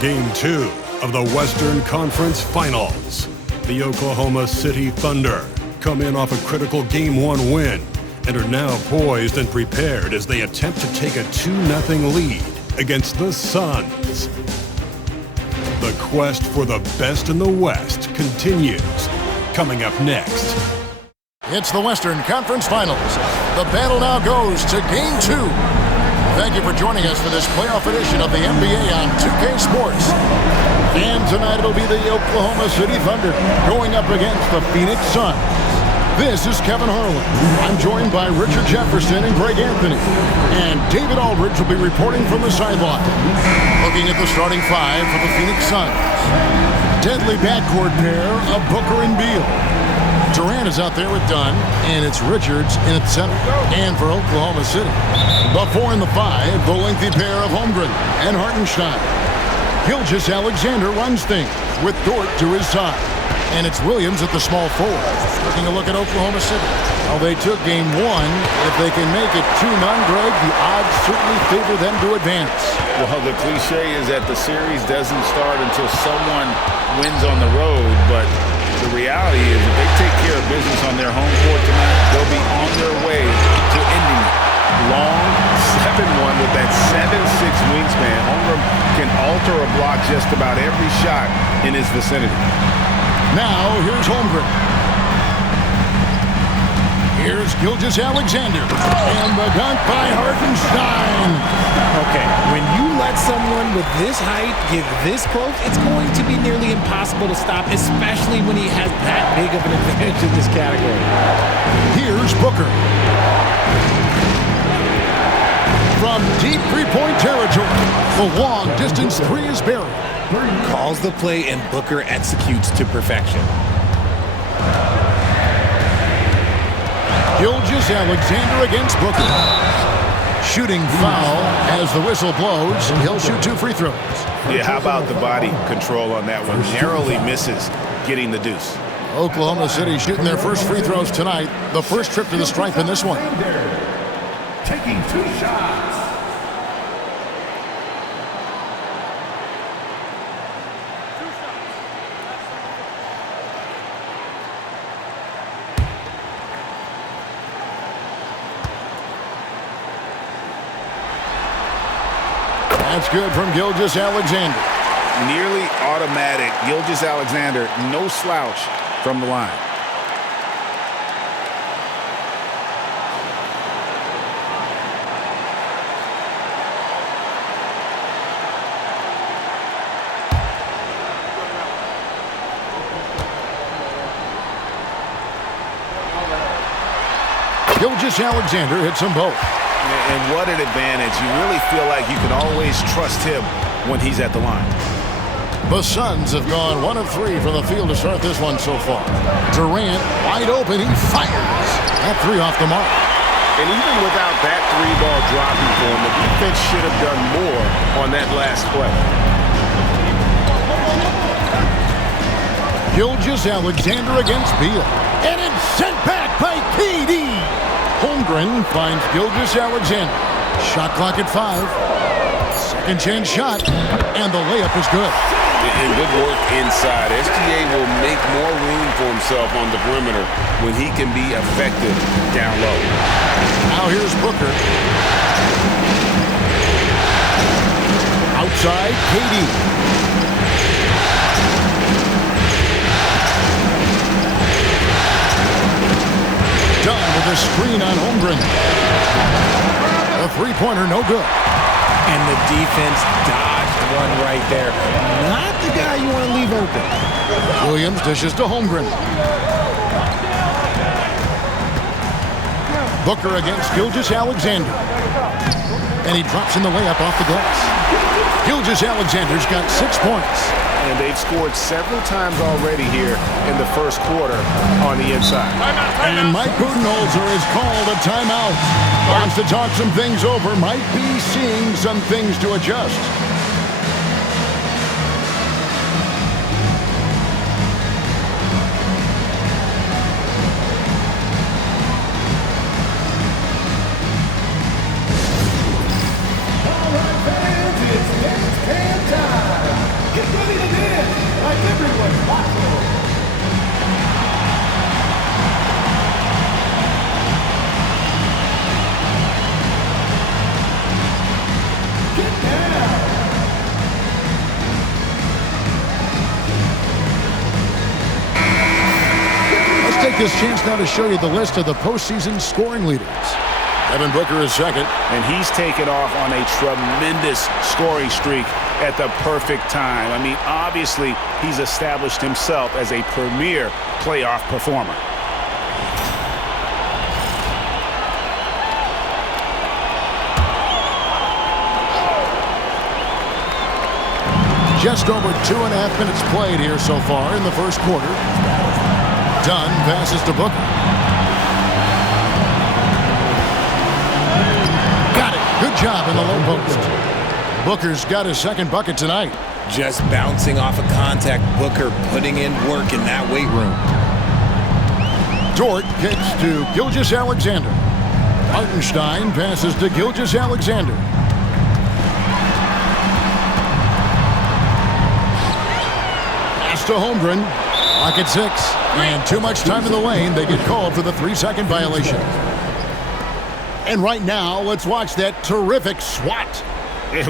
Game 2 of the Western Conference Finals. The Oklahoma City Thunder come in off a critical Game 1 win and are now poised and prepared as they attempt to take a 2-0 lead against the Suns. The quest for the best in the West continues. Coming up next. It's the Western Conference Finals. The battle now goes to Game 2. Thank you for joining us for this playoff edition of the NBA on 2K Sports. And tonight it'll be the Oklahoma City Thunder going up against the Phoenix Suns. This is Kevin Harlan. I'm joined by Richard Jefferson and Greg Anthony. And David Aldridge will be reporting from the sideline. Looking at the starting five for the Phoenix Suns. Deadly backcourt pair of Booker and Beal. Durant is out there with Dunn, and it's Richards in at center. And for Oklahoma City, the 4 and the 5, the lengthy pair of Holmgren and Hartenstein. Gilgeous-Alexander runs things with Dort to his side. And it's Williams at the small forward. Taking a look at Oklahoma City. Well, they took Game 1. If they can make it 2-0, Greg, the odds certainly favor them to advance. Well, the cliche is that the series doesn't start until someone wins on the road, but the reality is if they take care of business on their home court tonight, they'll be on their way to ending it. Long 7-1 with that 7'6" wingspan. Holmgren can alter or block just about every shot in his vicinity. Now, here's Holmgren. Here's Gilgeous-Alexander. And the dunk by Hartenstein. Okay, when you let someone with this height get this close, it's going to be nearly impossible to stop, especially when he has that big of an advantage in this category. Here's Booker. From deep three-point territory, the long-distance three is buried. Calls the play and Booker executes to perfection. Gilgeous-Alexander against Booker. Shooting foul as the whistle blows. He'll shoot 2 free throws. Yeah, how about the body control on that one? Narrowly misses getting the deuce. Oklahoma City shooting their first free throws tonight. The first trip to the stripe in this one. Taking 2 shots. That's good from Gilgeous-Alexander. Nearly automatic. Gilgeous-Alexander, no slouch from the line. Gilgeous-Alexander hits them both. And what an advantage. You really feel like you can always trust him when he's at the line. The Suns have gone 1 of 3 from the field to start this one so far. Durant wide open. He fires. That 3 off the mark. And even without that 3-ball dropping for him, the defense should have done more on that last play. Gilgeous-Alexander against Beal. And it's sent back by KD. Holmgren finds Gilgeous-Alexander. Shot clock at 5. Second chance shot. And the layup is good. And good work inside. SGA will make more room for himself on the perimeter when he can be effective down low. Now here's Booker. Outside, KD. Done with a screen on Holmgren. A three-pointer, no good. And the defense dodged one right there. Not the guy you want to leave open. Williams dishes to Holmgren. Booker against Gilgeous-Alexander. And he drops in the layup off the glass. Gilgeous-Alexander's got 6 points. And they've scored several times already here in the first quarter on the inside. And Mike Budenholzer has called a timeout. Wants to talk some things over. Might be seeing some things to adjust. All right, fans, it's dance time. Everyone watch it. Get down. Let's take this chance now to show you the list of the postseason scoring leaders. Devin Booker is second. And he's taken off on a tremendous scoring streak at the perfect time. I mean, obviously, he's established himself as a premier playoff performer. Just over 2.5 minutes played here so far in the first quarter. Dunn passes to Booker. Got it. Good job in the low post. Booker's got his second bucket tonight. Just bouncing off of contact. Booker putting in work in that weight room. Dort kicks to Gilgeous-Alexander. Hartenstein passes to Gilgeous-Alexander. Pass to Holmgren. Lock at 6. And too much time in the lane. They get called for the 3-second violation. And right now, let's watch that terrific swat.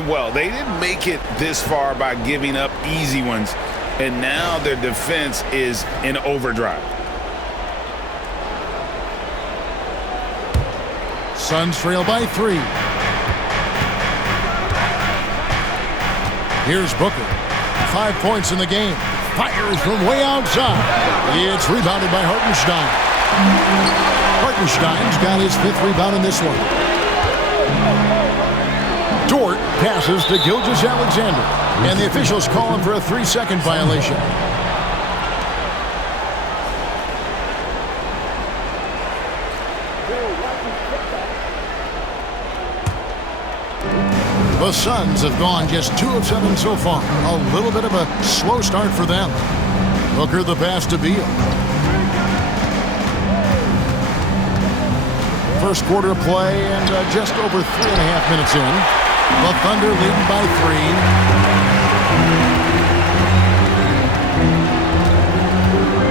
Well, they didn't make it this far by giving up easy ones. And now their defense is in overdrive. Suns trail by 3. Here's Booker. 5 points in the game. Fires from way outside. It's rebounded by Hartenstein. Hartenstein's got his 5th rebound in this one. Dort passes to Gilgeous-Alexander. And the officials call him for a 3-second violation. The Suns have gone just 2 of 7 so far. A little bit of a slow start for them. Booker the pass to Beal. First quarter of play and just over 3.5 minutes in. The Thunder leading by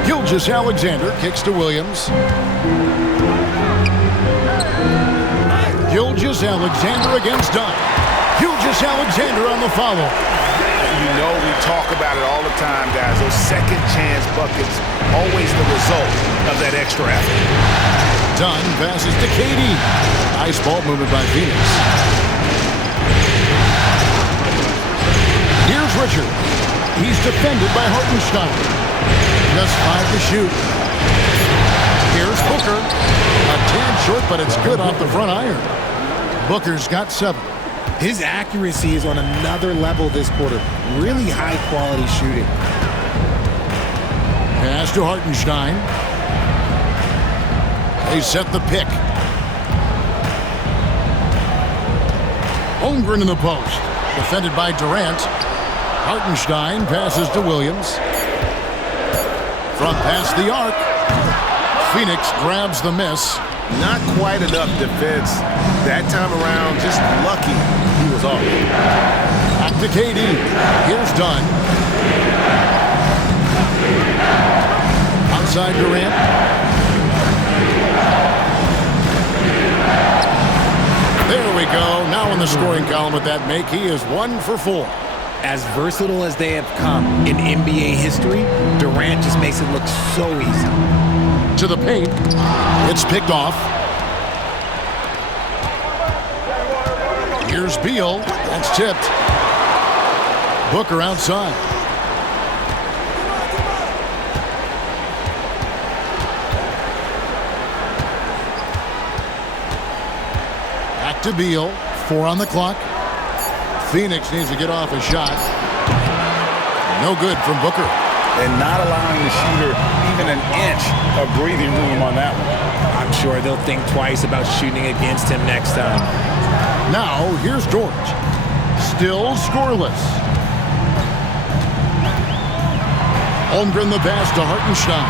3. Gilgeous-Alexander kicks to Williams. Gilgeous-Alexander against Dunn. Gilgeous-Alexander on the follow. You know we talk about it all the time, guys. Those second chance buckets, always the result of that extra effort. Dunn passes to KD. Nice ball movement by Phoenix. Here's Richard. He's defended by Hartenstein. Just 5 to shoot. Here's Booker. A tad short, but it's good off the front iron. Booker's got 7. His accuracy is on another level this quarter. Really high quality shooting. Pass to Hartenstein. They set the pick. Holmgren in the post. Defended by Durant. Hartenstein passes to Williams. Front pass the arc. Phoenix grabs the miss. Not quite enough defense that time around. Just lucky he was off. Back to KD. Here's Dunn. Outside Durant. There we go. Now in the scoring column with that make, he is 1 for 4. As versatile as they have come in NBA history, Durant just makes it look so easy. To the paint. It's picked off. Here's Beal. That's tipped. Booker outside. Back to Beal. 4 on the clock. Phoenix needs to get off a shot. No good from Booker. And not allowing the shooter even an inch of breathing room on that one. I'm sure they'll think twice about shooting against him next time. Now, here's George. Still scoreless. Holmgren the pass to Hartenstein.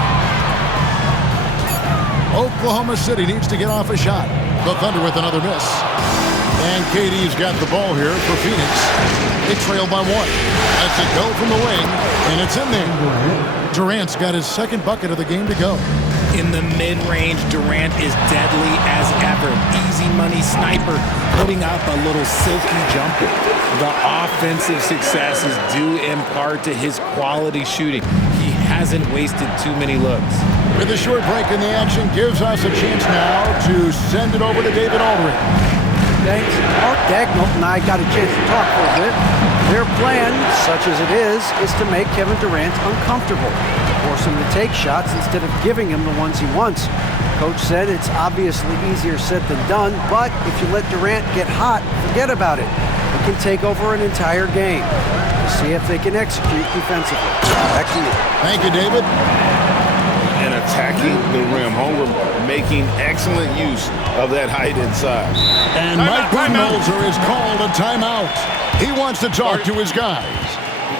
Oklahoma City needs to get off a shot. The Thunder with another miss. And KD's got the ball here for Phoenix. They trail by 1. Lets it go from the wing, and it's in there. Durant's got his second bucket of the game to go. In the mid-range, Durant is deadly as ever. Easy money sniper, putting up a little silky jumper. The offensive success is due in part to his quality shooting. He hasn't wasted too many looks. With a short break in the action, gives us a chance now to send it over to David Aldridge. Thanks. Mark Daigneault and I got a chance to talk for a bit. Their plan, such as it is to make Kevin Durant uncomfortable. Force him to take shots instead of giving him the ones he wants. Coach said it's obviously easier said than done, but if you let Durant get hot, forget about it. He can take over an entire game. We'll see if they can execute defensively. Back to you. Thank you, David. And attacking the rim. Holmgren making excellent use of that height inside. And Mike Budenholzer has called a timeout. He wants to talk to his guys.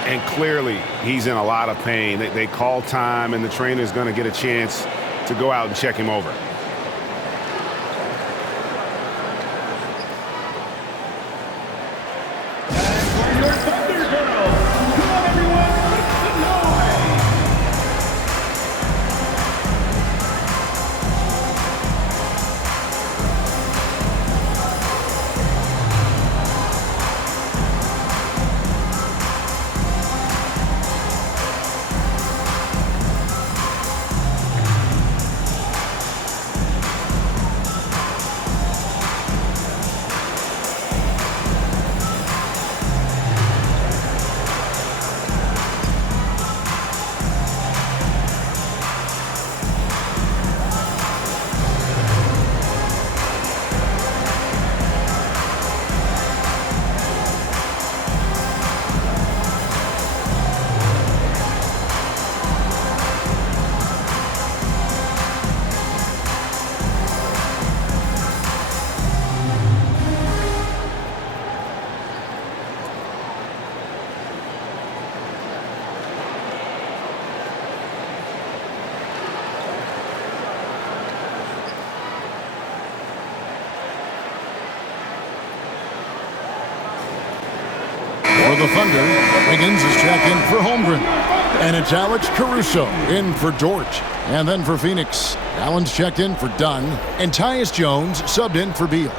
And clearly, he's in a lot of pain. They call time, and the trainer's going to get a chance to go out and check him over. For the Thunder, Wiggins is checked in for Holmgren. And it's Alex Caruso in for George. And then for Phoenix, Allen's checked in for Dunn. And Tyus Jones subbed in for Beal.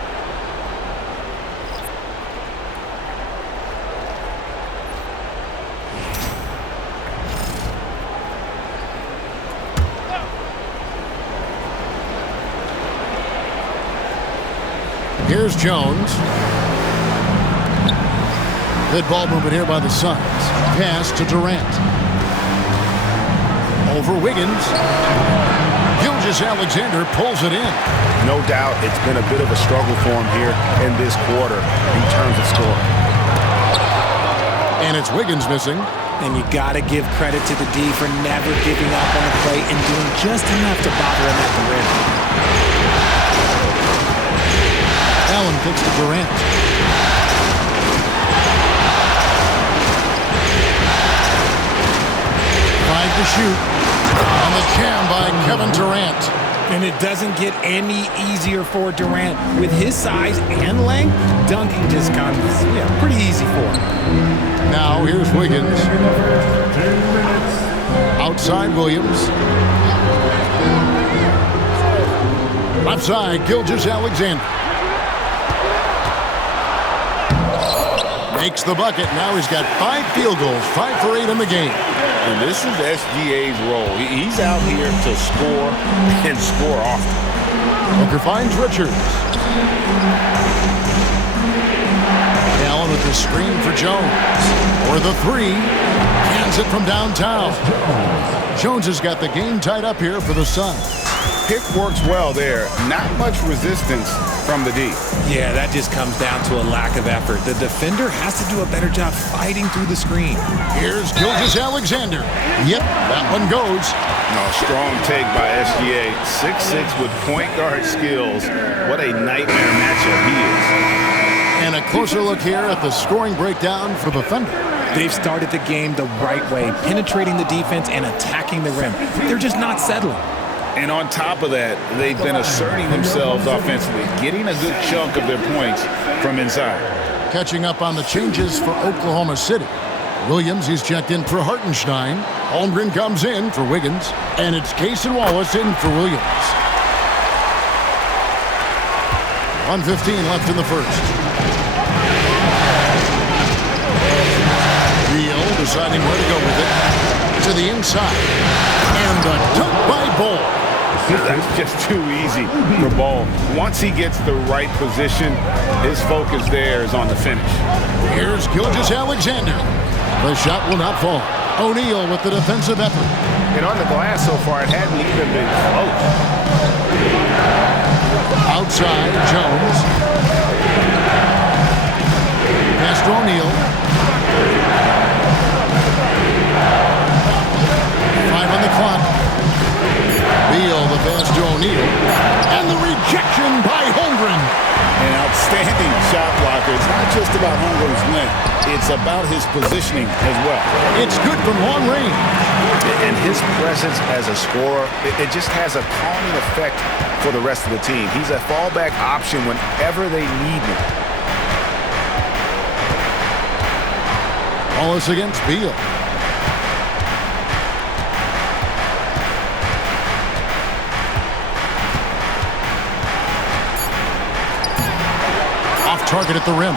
Here's Jones. Good ball movement here by the Suns. Pass to Durant. Over Wiggins. Gilgeous-Alexander pulls it in. No doubt it's been a bit of a struggle for him here in this quarter in terms of scoring. And it's Wiggins missing. And you got to give credit to the D for never giving up on the play and doing just enough to bother him at the rim. Allen kicks to Durant. Five to shoot. On the jam by Kevin Durant. And it doesn't get any easier for Durant. With his size and length, dunking just comes pretty easy for him. Now here's Wiggins. Outside Williams. Left side, Gilgeous-Alexander. Makes the bucket. Now he's got 5 field goals, 5 for 8 in the game. And this is SGA's role. He's out here to score and score often. Booker finds Richards. Allen with the screen for Jones. For the 3. Hands it from downtown. Jones has got the game tied up here for the Suns. Pick works well there. Not much resistance from the D. Yeah, that just comes down to a lack of effort. The defender has to do a better job fighting through the screen. Here's Gilgeous-Alexander. Yep, that one goes. No, strong take by SGA. 6'6" with point guard skills. What a nightmare matchup he is. And a closer look here at the scoring breakdown for the Thunder. They've started the game the right way, penetrating the defense and attacking the rim. They're just not settling. And on top of that, they've been asserting themselves offensively, getting a good chunk of their points from inside. Catching up on the changes for Oklahoma City. Williams, he's checked in for Hartenstein. Holmgren comes in for Wiggins. And it's Cason Wallace in for Williams. 1:15 left in the first. Beal deciding where to go with it. To the inside. And the dunk by Ball. That's just too easy for Ball. Once he gets the right position, his focus there is on the finish. Here's Gilgeous-Alexander. The shot will not fall. O'Neal with the defensive effort. And on the glass so far, it hadn't even been close. Outside, Jones. Pass to O'Neal. 5 on the clock. Beal, the pass to O'Neal. And the rejection by Holmgren. An outstanding shot blocker. It's not just about Holmgren's length. It's about his positioning as well. It's good from long range. And his presence as a scorer, it just has a calming effect for the rest of the team. He's a fallback option whenever they need him. Wallace against Beal. Off target at the rim.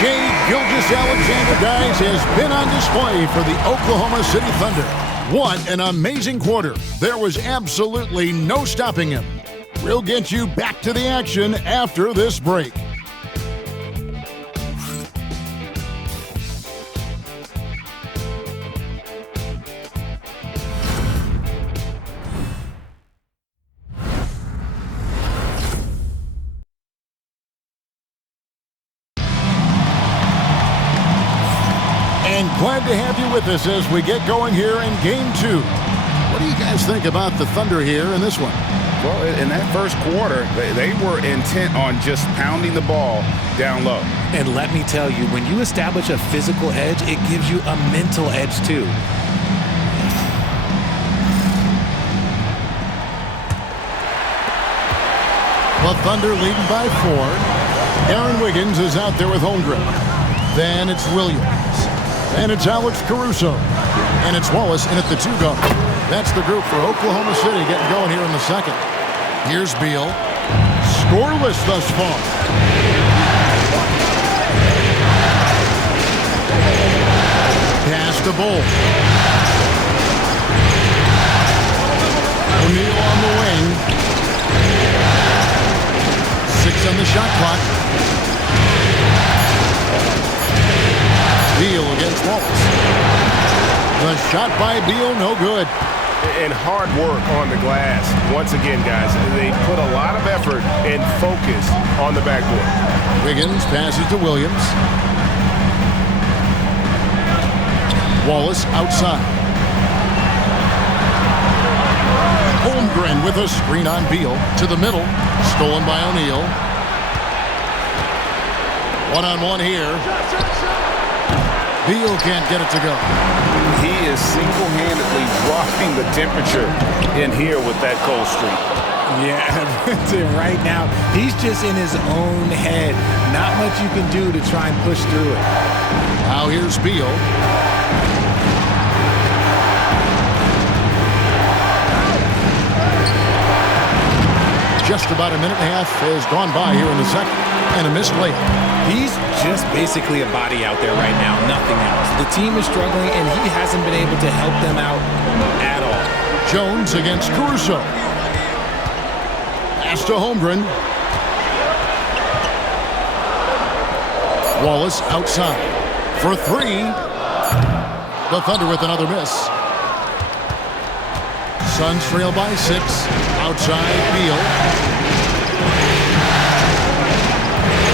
Shai Gilgeous-Alexander, guys, has been on display for the Oklahoma City Thunder. What an amazing quarter. There was absolutely no stopping him. We'll get you back to the action after this break. Glad to have you with us as we get going here in Game 2. What do you guys think about the Thunder here in this one? Well, in that first quarter, they were intent on just pounding the ball down low. And let me tell you, when you establish a physical edge, it gives you a mental edge too. The Thunder leading by 4. Aaron Wiggins is out there with Holmgren. Then it's Williams. And it's Alex Caruso. And it's Wallace in at the 2 guard. That's the group for Oklahoma City getting going here in the second. Here's Beal. Scoreless thus far. Pass to Bull. O'Neal on the wing. 6 on the shot clock. Beal against Wallace. The shot by Beal, no good. And hard work on the glass. Once again, guys, they put a lot of effort and focus on the backboard. Wiggins passes to Williams. Wallace outside. Holmgren with a screen on Beal. To the middle. Stolen by O'Neal. One-on-one here. Beal can't get it to go. He is single-handedly dropping the temperature in here with that cold streak. Yeah, right now, he's just in his own head. Not much you can do to try and push through it. Now here's Beal. Just about a minute and a half has gone by here in the second. And a missed layup. He's just basically a body out there right now, nothing else. The team is struggling, and he hasn't been able to help them out at all. Jones against Caruso. Pass to Holmgren. Wallace outside. For 3. The Thunder with another miss. Suns trail by 6. Outside, Beal.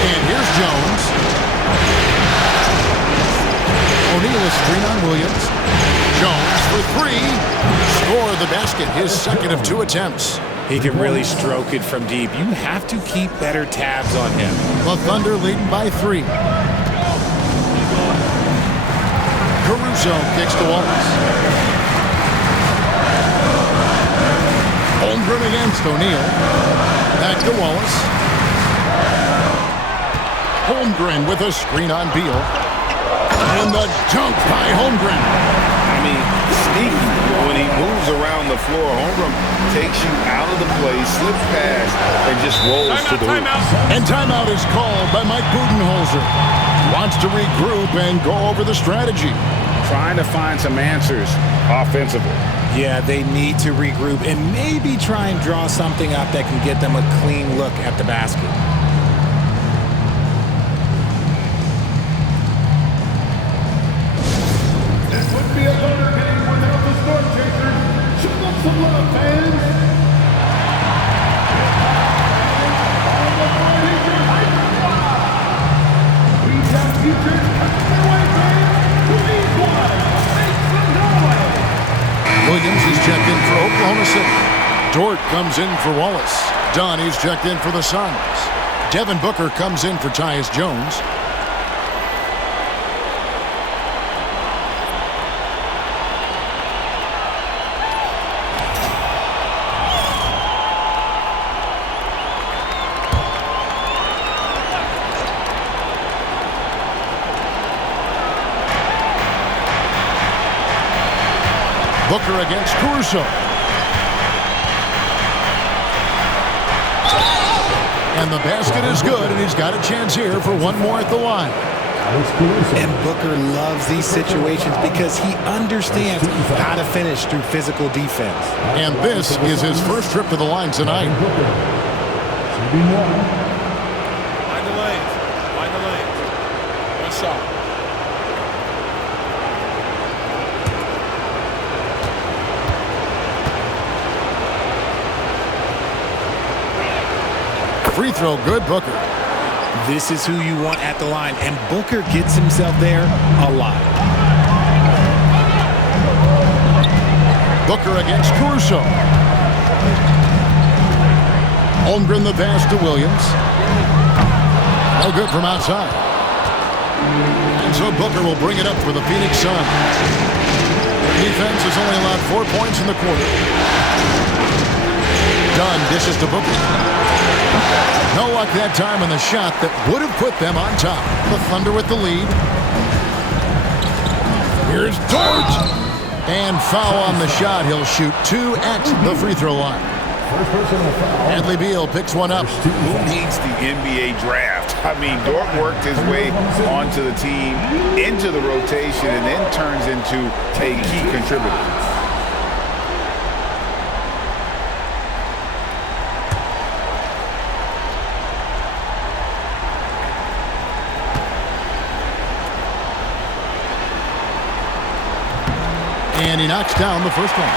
And here's Jones. O'Neal is screen on Williams. Jones for 3. Score the basket, his second of 2 attempts. He can really stroke it from deep. You have to keep better tabs on him. The Thunder leading by 3. Caruso kicks to Wallace. Holmgren against O'Neal. Back to Wallace. Holmgren with a screen on Beal. And the dunk by Holmgren. I mean, sneaky. When he moves around the floor, Holmgren takes you out of the play, slips past, and just rolls to the hoop. And timeout is called by Mike Budenholzer. Wants to regroup and go over the strategy. Trying to find some answers offensively. Yeah, they need to regroup and maybe try and draw something up that can get them a clean look at the basket. This would be a better game without the score chaser. Show them some love, fans. On the fighting your hyper. We have futures coming their way, fans. Please one. Make some noise. Williams is checked in for Oklahoma City. Dort comes in for Wallace. Dunn is checked in for the Suns. Devin Booker comes in for Tyus Jones. Booker against Caruso. And the basket is good, and he's got a chance here for one more at the line. And Booker loves these situations because he understands how to finish through physical defense. And this is his first trip to the line tonight. Find the lanes. Find the lanes. One shot. Free throw good, Booker. This is who you want at the line, and Booker gets himself there a lot. Booker against Caruso. Holmgren the pass to Williams. No good from outside. And so Booker will bring it up for the Phoenix Suns. Defense has only allowed 4 points in the quarter. Dunn dishes to Booker. No luck that time on the shot that would have put them on top. The Thunder with the lead. Here's Dort. And foul on the shot. He'll shoot 2 at the free throw line. Bradley Beal picks one up. Who needs the NBA draft? I mean, Dort worked his way onto the team, into the rotation, and then turns into a key contributor. And he knocks down the first one.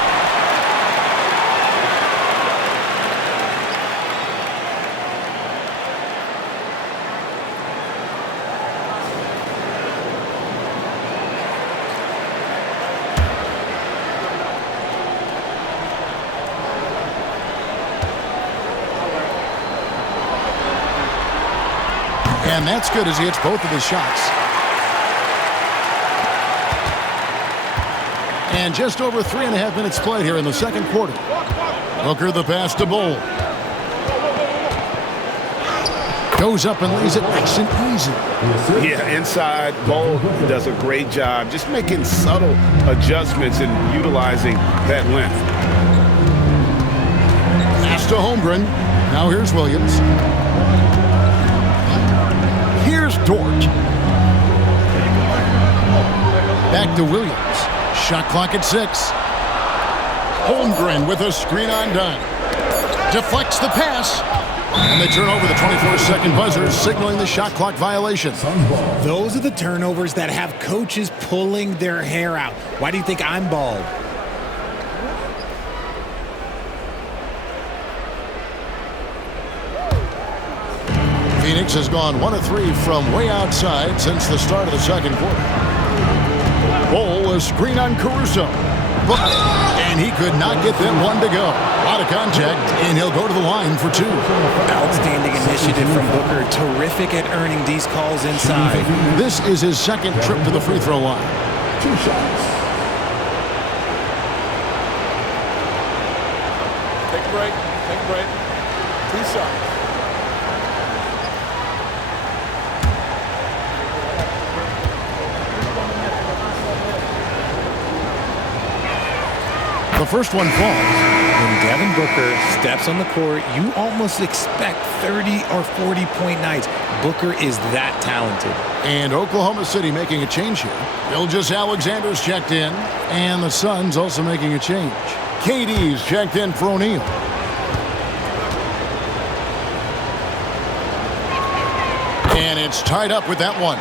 And that's good as he hits both of his shots. And just over 3.5 minutes played here in the second quarter. Booker the pass to Bol. Goes up and lays it nice and easy. Yeah, inside, Bol does a great job just making subtle adjustments and utilizing that length. Pass to Holmgren. Now here's Williams. Here's Dort. Back to Williams. Shot clock at 6. Holmgren with a screen on Dunn. Deflects the pass. And they turn over the 24-second buzzer, signaling the shot clock violation. Those are the turnovers that have coaches pulling their hair out. Why do you think I'm bald? Phoenix has gone 1 of 3 from way outside since the start of the second quarter. Bol, a screen on Caruso. And he could not get them one to go. Out of contact, and he'll go to the line for 2. Outstanding initiative from Booker. Terrific at earning these calls inside. This is his second trip to the free throw line. 2 shots. Take a break. Take a break. 2 shots. The first one falls. When Devin Booker steps on the court, you almost expect 30 or 40-point nights. Booker is that talented. And Oklahoma City making a change here. Gilgeous-Alexander's checked in. And the Suns also making a change. KD's checked in for O'Neal. And it's tied up with that one.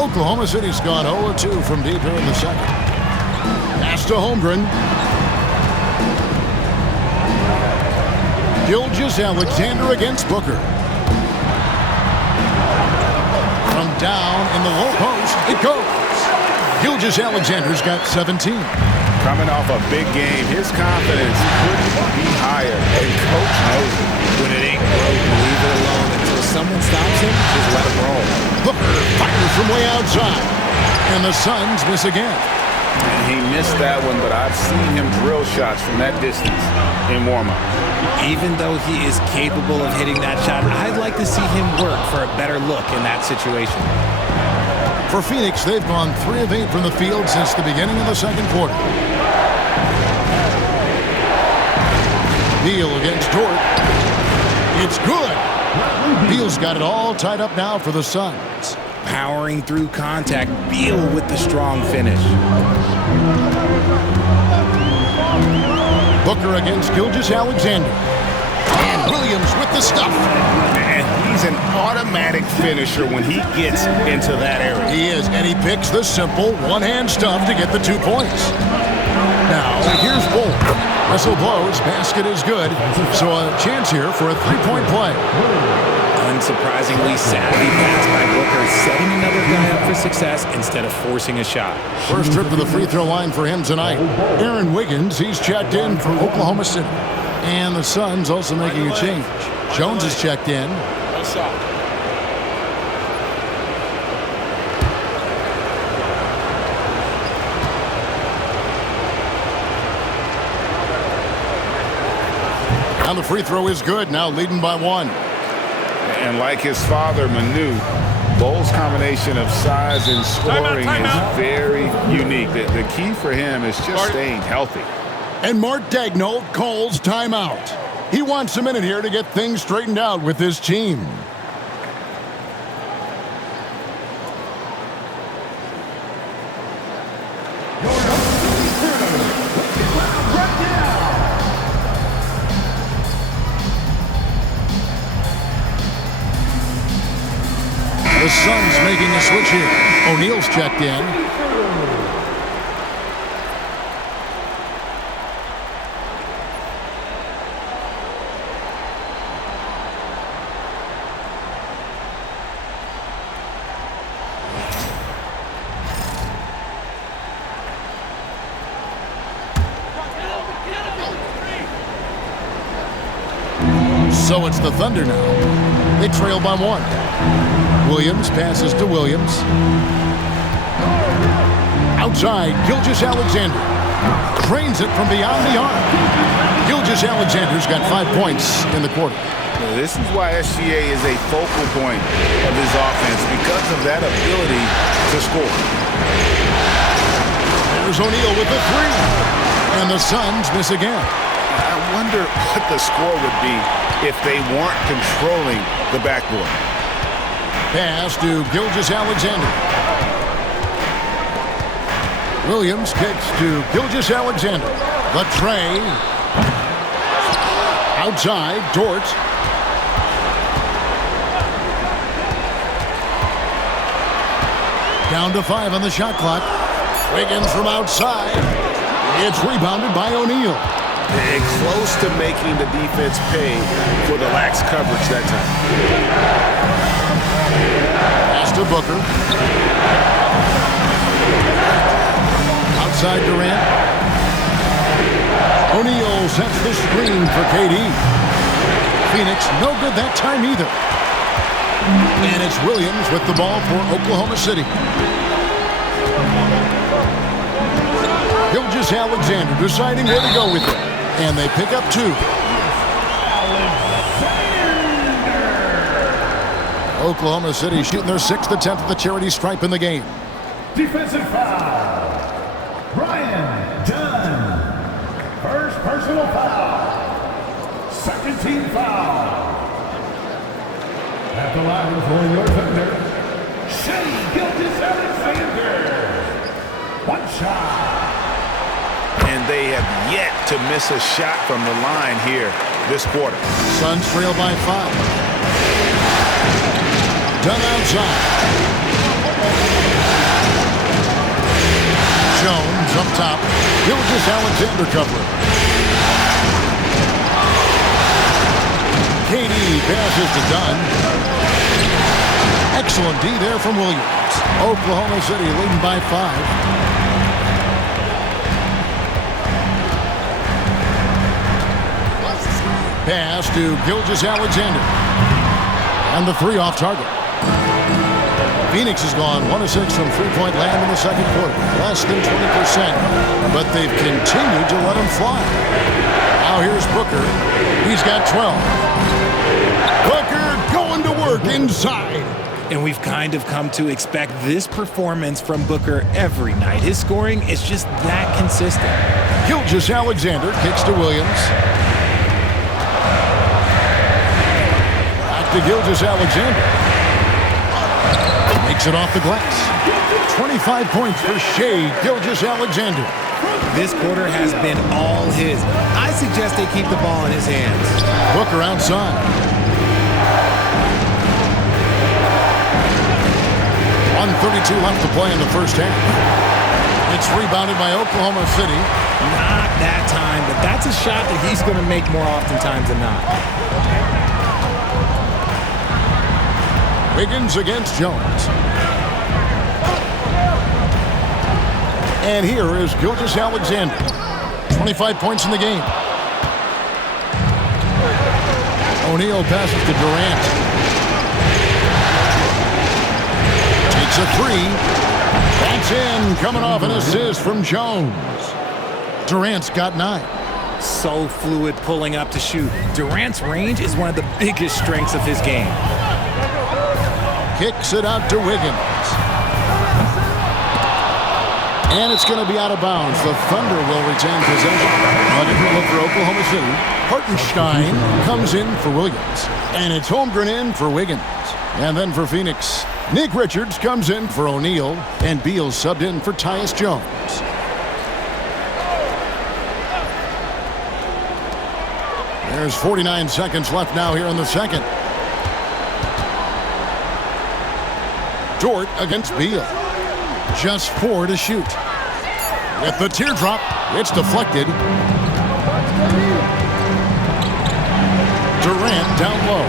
Oklahoma City's gone 0-2 from deep here in the second. Pass to Holmgren. Gilgeous-Alexander against Booker. From down in the low post, it goes. Gilgeous-Alexander's got 17. Coming off a big game, his confidence couldn't be higher, and Coach knows it. When it ain't broke, leave it alone until someone stops him. Just let him roll. Booker fires from way outside, and the Suns miss again. And he missed that one, but I've seen him drill shots from that distance in warm-up. Even though he is capable of hitting that shot, I'd like to see him work for a better look in that situation. For Phoenix, they've gone 3 of 8 from the field since the beginning of the second quarter. Beal against Dort. It's good. Beal's got it all tied up now for the Suns. Powering through contact, Beal with the strong finish. Booker against Gilgeous-Alexander. And Williams with the stuff. And he's an automatic finisher when he gets into that area. He is, and he picks the simple one-hand stuff to get the 2 points. Now, here's Bull. Whistle blows, basket is good, so a chance here for a 3-point play. Unsurprisingly savvy pass by Booker, setting another guy up for success instead of forcing a shot. First trip to the free throw line for him tonight. Aaron Wiggins, he's checked in for Oklahoma City. And the Suns also making a change. Jones is checked in. No shot. And the free throw is good, now leading by 1. And like his father, Manu, Bull's combination of size and scoring is very unique. The key for him is just staying healthy. And Mark Daigneault calls timeout. He wants a minute here to get things straightened out with his team. The Suns making a switch here. O'Neal's checked in. So it's the Thunder now. They trail by 1. Williams passes to Williams. Outside, Gilgeous-Alexander. Drains it from beyond the arc. Gilgeous-Alexander's got 5 points in the quarter. This is why SGA is a focal point of his offense, because of that ability to score. There's O'Neal with the 3. And the Suns miss again. I wonder what the score would be if they weren't controlling the backboard. Pass to Gilgeous-Alexander. Williams kicks to Gilgeous-Alexander. The tray. Outside, Dort. Down to 5 on the shot clock. Wiggins from outside. It's rebounded by O'Neal. And close to making the defense pay for the lax coverage that time. Pass to Booker. Outside Durant. O'Neal sets the screen for KD. Phoenix no good that time either. And it's Williams with the ball for Oklahoma City. Gilgeous-Alexander deciding where to go with it. And they pick up 2. Oklahoma City shooting their 6th attempt at the charity stripe in the game. Defensive foul. Brian Dunn. First personal foul. Second team foul. At the line for your defender, Shai Gilgeous-Alexander. 1 shot. And they have yet to miss a shot from the line here this quarter. Suns trail by 5. Done outside. Jones up top. Gilgeous-Alexander covering. KD passes to Dunn. Excellent D there from Williams. Oklahoma City leading by 5. Pass to Gilgeous-Alexander. And the 3 off target. Phoenix has gone 1 of 6 from three-point land in the second quarter. Less than 20%. But they've continued to let him fly. Now here's Booker. He's got 12. Booker going to work inside. And we've kind of come to expect this performance from Booker every night. His scoring is just that consistent. Gilgeous-Alexander kicks to Williams. Back to Gilgeous-Alexander. Makes it off the glass. 25 points for Shai Gilgeous-Alexander. This quarter has been all his. I suggest they keep the ball in his hands. Booker outside. 1:32 left to play in the first half. It's rebounded by Oklahoma City. Not that time, but that's a shot that he's going to make more oftentimes than not. Wiggins against Jones. And here is Gilgeous-Alexander. 25 points in the game. O'Neal passes to Durant. Takes a 3. That's in. Coming off an assist from Jones. Durant's got 9. So fluid pulling up to shoot. Durant's range is one of the biggest strengths of his game. Kicks it out to Wiggins. And it's going to be out of bounds. The Thunder will retain possession. A different look for Oklahoma City. Hartenstein comes in for Williams. And it's Holmgren in for Wiggins. And then for Phoenix, Nick Richards comes in for O'Neal. And Beal subbed in for Tyus Jones. There's 49 seconds left now here in the second. Dort against Beal. Just 4 to shoot. With the teardrop, it's deflected. Durant down low.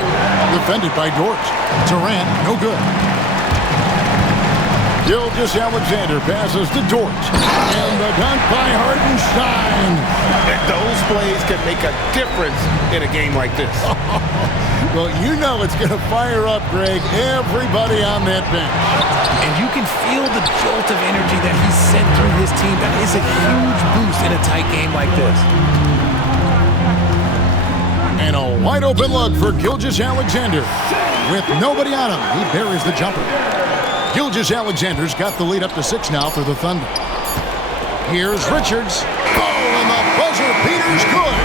Defended by Dort. Durant, no good. Gilgeous-Alexander passes to Dort. And the dunk by Hartenstein. Those plays can make a difference in a game like this. Well, you know it's going to fire up, Greg, everybody on that bench. And you can feel the jolt of energy that he sent through his team. That is a huge boost in a tight game like this. And a wide open look for Gilgeous-Alexander. With nobody on him, he buries the jumper. Gilgeous-Alexander's got the lead up to 6 now for the Thunder. Here's Richards. Oh, and the buzzer beater's good.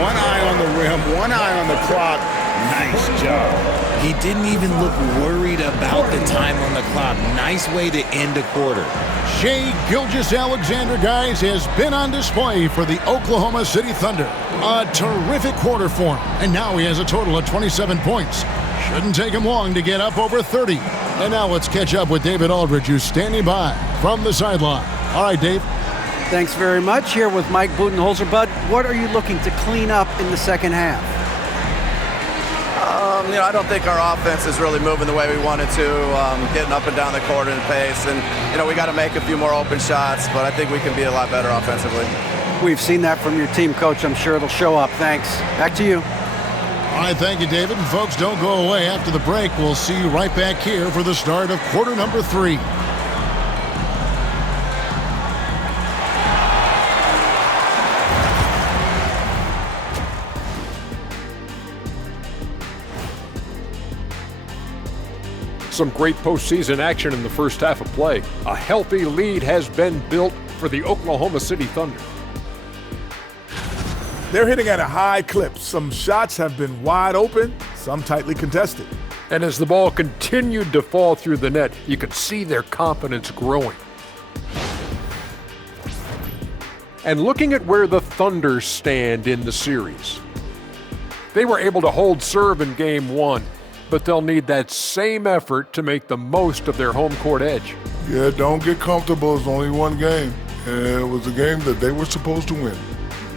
One eye on the rim, one eye on the clock. Nice job. He didn't even look worried about the time on the clock. Nice way to end a quarter. Shai Gilgeous-Alexander, guys, has been on display for the Oklahoma City Thunder. A terrific quarter for him. And now he has a total of 27 points. Shouldn't take him long to get up over 30. And now let's catch up with David Aldridge, who's standing by from the sideline. All right, Dave. Thanks very much. Here with Mike Budenholzer. Bud, what are you looking to clean up in the second half? I don't think our offense is really moving the way we wanted to, getting up and down the court in pace. And, we got to make a few more open shots, but I think we can be a lot better offensively. We've seen that from your team, Coach. I'm sure it'll show up. Thanks. Back to you. All right, thank you, David. And folks, don't go away. After the break, we'll see you right back here for the start of quarter number 3. Some great postseason action in the first half of play. A healthy lead has been built for the Oklahoma City Thunder. They're hitting at a high clip. Some shots have been wide open, some tightly contested. And as the ball continued to fall through the net, you could see their confidence growing. And looking at where the Thunder stand in the series, they were able to hold serve in Game 1, but they'll need that same effort to make the most of their home court edge. Yeah, don't get comfortable. It's only one game, and it was a game that they were supposed to win.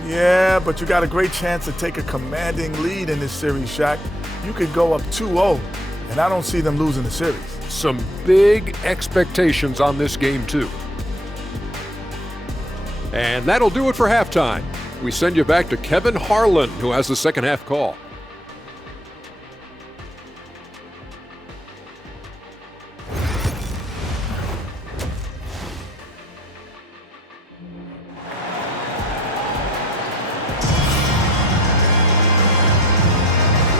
Yeah, but you got a great chance to take a commanding lead in this series, Shaq. You could go up 2-0, and I don't see them losing the series. Some big expectations on this game, too. And that'll do it for halftime. We send you back to Kevin Harlan, who has the second half call.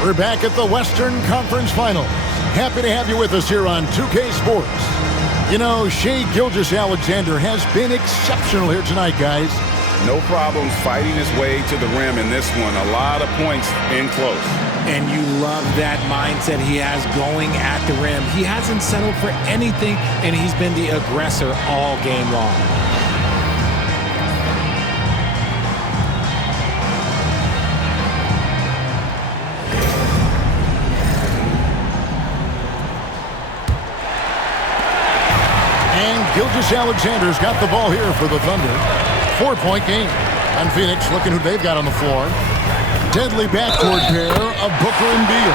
We're back at the Western Conference Finals. Happy to have you with us here on 2K Sports. You know, Shai Gilgeous-Alexander has been exceptional here tonight, guys. No problems fighting his way to the rim in this one. A lot of points in close. And you love that mindset he has going at the rim. He hasn't settled for anything, and he's been the aggressor all game long. Gilgeous-Alexander's got the ball here for the Thunder. 4-point game. On Phoenix, looking who they've got on the floor. Deadly backcourt pair of Booker and Beal.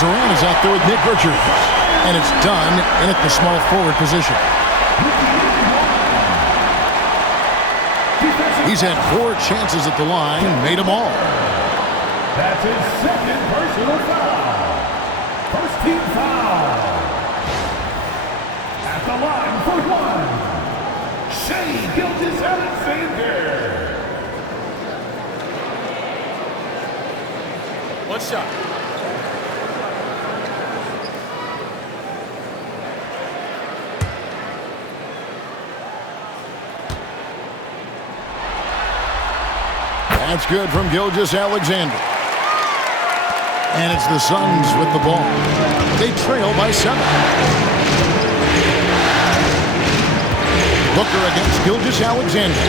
Durant is out there with Nick Richards. And it's done in at the small forward position. He's had 4 chances at the line and made them all. That's his second personal foul. First team foul. At the line for one, Shai Gilgeous-Alexander. One shot. That's good from Gilgeous-Alexander. And it's the Suns with the ball. They trail by 7. Booker against Gilgeous-Alexander.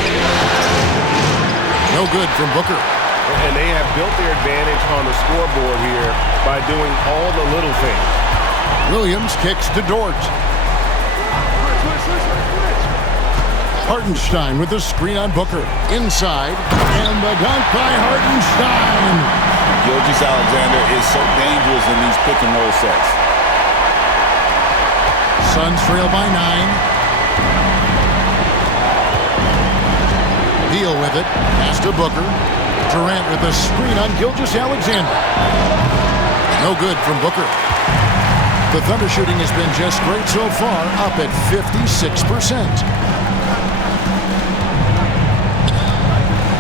No good from Booker. And they have built their advantage on the scoreboard here by doing all the little things. Williams kicks to Dort. Hartenstein with the screen on Booker. Inside. And the dunk by Hartenstein. Gilgeous-Alexander is so dangerous in these pick and roll sets. Suns trail by 9. Beal with it. Pass to Booker. Durant with the screen on Gilgeous-Alexander. No good from Booker. The Thunder shooting has been just great so far, up at 56%.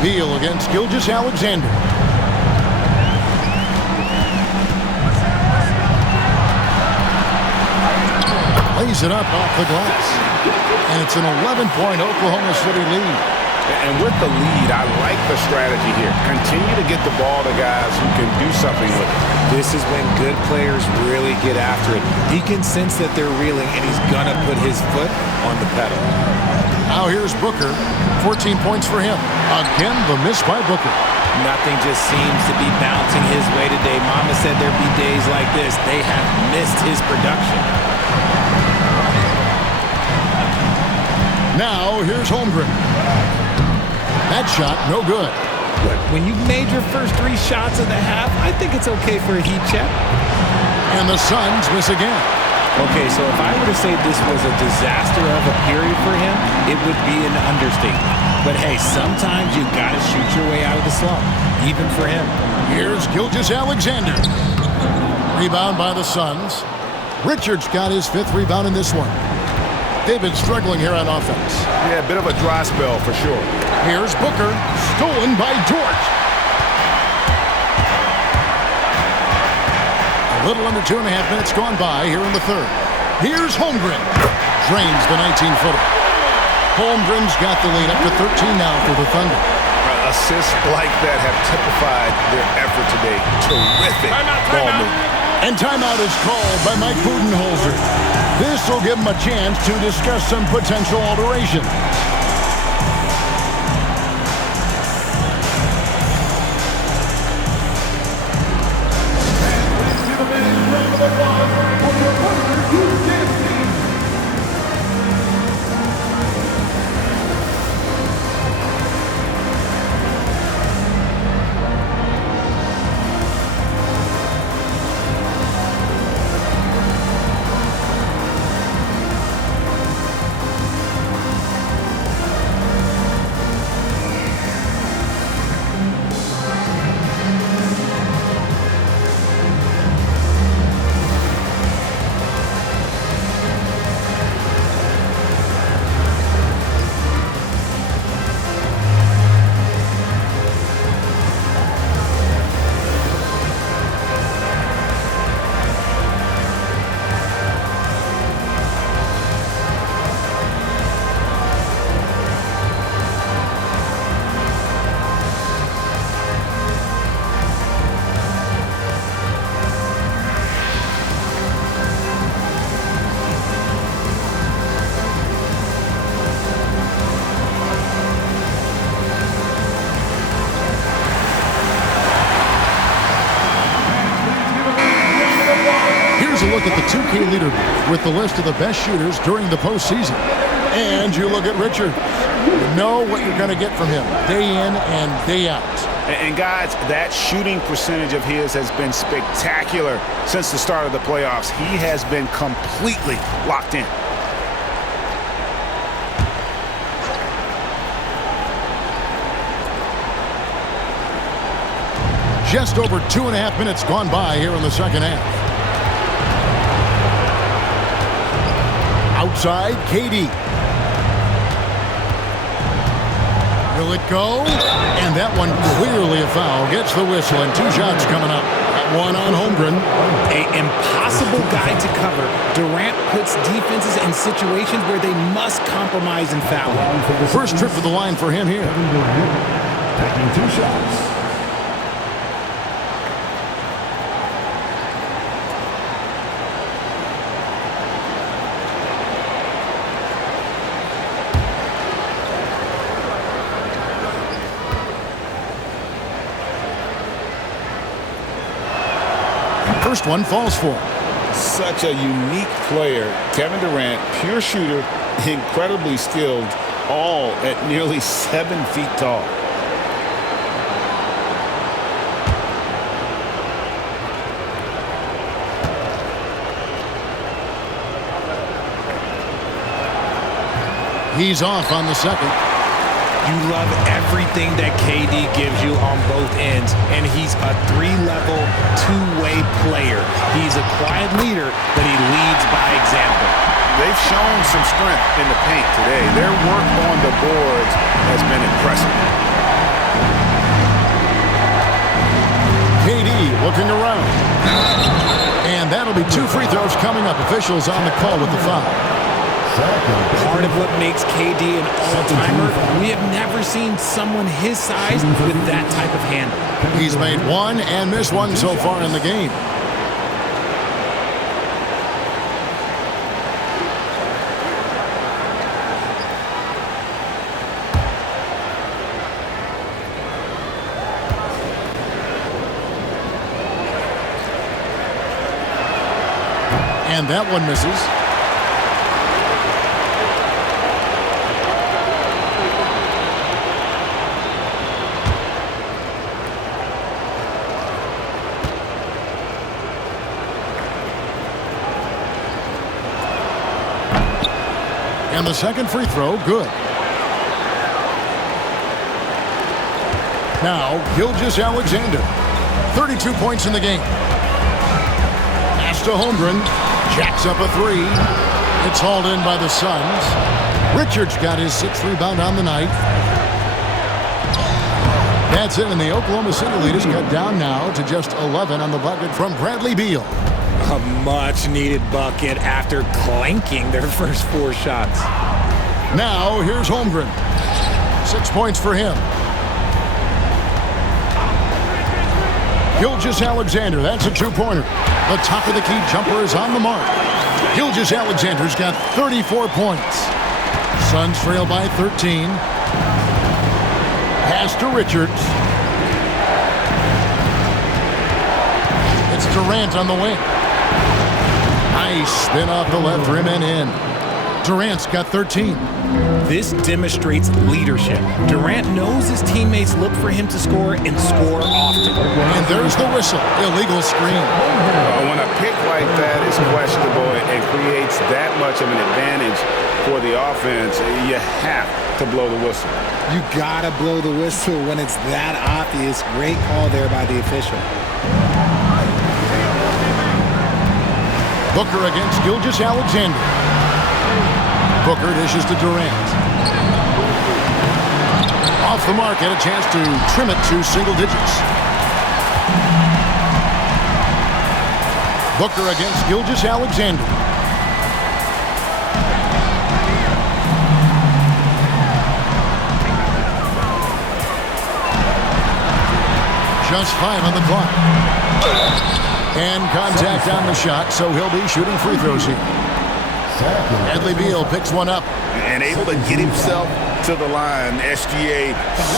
Beal against Gilgeous-Alexander. Lays it up off the glass. And it's an 11-point Oklahoma City lead. And with the lead, I like the strategy here. Continue to get the ball to guys who can do something with it. This is when good players really get after it. He can sense that they're reeling, and he's going to put his foot on the pedal. Now here's Booker. 14 points for him. Again, the miss by Booker. Nothing just seems to be bouncing his way today. Mama said there'd be days like this. They have missed his production. Now here's Holmgren. That shot, no good. When you've made your first 3 shots of the half, I think it's okay for a heat check. And the Suns miss again. Okay, so if I were to say this was a disaster of a period for him, it would be an understatement. But hey, sometimes you got to shoot your way out of the slump, even for him. Here's Gilgeous-Alexander. Rebound by the Suns. Richards got his 5th rebound in this one. They've been struggling here on offense. Yeah, a bit of a dry spell for sure. Here's Booker, stolen by Dort. Little under 2.5 minutes gone by here in the third. Here's Holmgren. Drains the 19-footer. Holmgren's got the lead up to 13 now for the Thunder. Assists like that have typified their effort today. Terrific ball movement. And timeout is called by Mike Budenholzer. This will give him a chance to discuss some potential alterations. Look at the 2K leaderboard with the list of the best shooters during the postseason. And you look at Richard. You know what you're going to get from him day in and day out. And guys, that shooting percentage of his has been spectacular since the start of the playoffs. He has been completely locked in. Just over 2.5 minutes gone by here in the second half. Outside, KD. Will it go? And that one clearly a foul. Gets the whistle, and 2 shots coming up. One on Holmgren. An impossible guy to cover. Durant puts defenses in situations where they must compromise and foul. First trip to the line for him here. Taking 2 shots. First one falls for him. Such a unique player. Kevin Durant, pure shooter, incredibly skilled, all at nearly 7 feet tall. He's off on the second. You love everything that KD gives you on both ends, and he's a 3-level, 2-way player. He's a quiet leader, but he leads by example. They've shown some strength in the paint today. Their work on the boards has been impressive. KD looking around. And that'll be 2 free throws coming up. Officials on the call with the foul. Part of what makes KD an all-timer, we have never seen someone his size with that type of handle. He's made 1 and missed 1 so far in the game. And that one misses. And the second free throw, good. Now, Gilgeous-Alexander, 32 points in the game. Pass to Holmgren, jacks up a 3. It's hauled in by the Suns. Richards got his 6th rebound on the night. That's it, and the Oklahoma City lead is cut down now to just 11 on the bucket from Bradley Beal. A much-needed bucket after clanking their first 4 shots. Now, here's Holmgren. 6 points for him. Gilgeous-Alexander, that's a 2-pointer. The top of the key jumper is on the mark. Gilgeous-Alexander's got 34 points. Suns trail by 13. Pass to Richards. It's Durant on the wing. Nice spin off the left rim and in. Durant's got 13. This demonstrates leadership. Durant knows his teammates look for him to score and score often. And there's the whistle. Illegal screen. When a pick like that is questionable and creates that much of an advantage for the offense, you have to blow the whistle. You gotta blow the whistle when it's that obvious. Great call there by the official. Booker against Gilgeous-Alexander. Booker dishes to Durant. Off the mark, and a chance to trim it to single digits. Booker against Gilgeous-Alexander. Just 5 on the clock. And contact on the shot, so he'll be shooting free throws here. Bradley Beal picks one up. And able to get himself to the line. SGA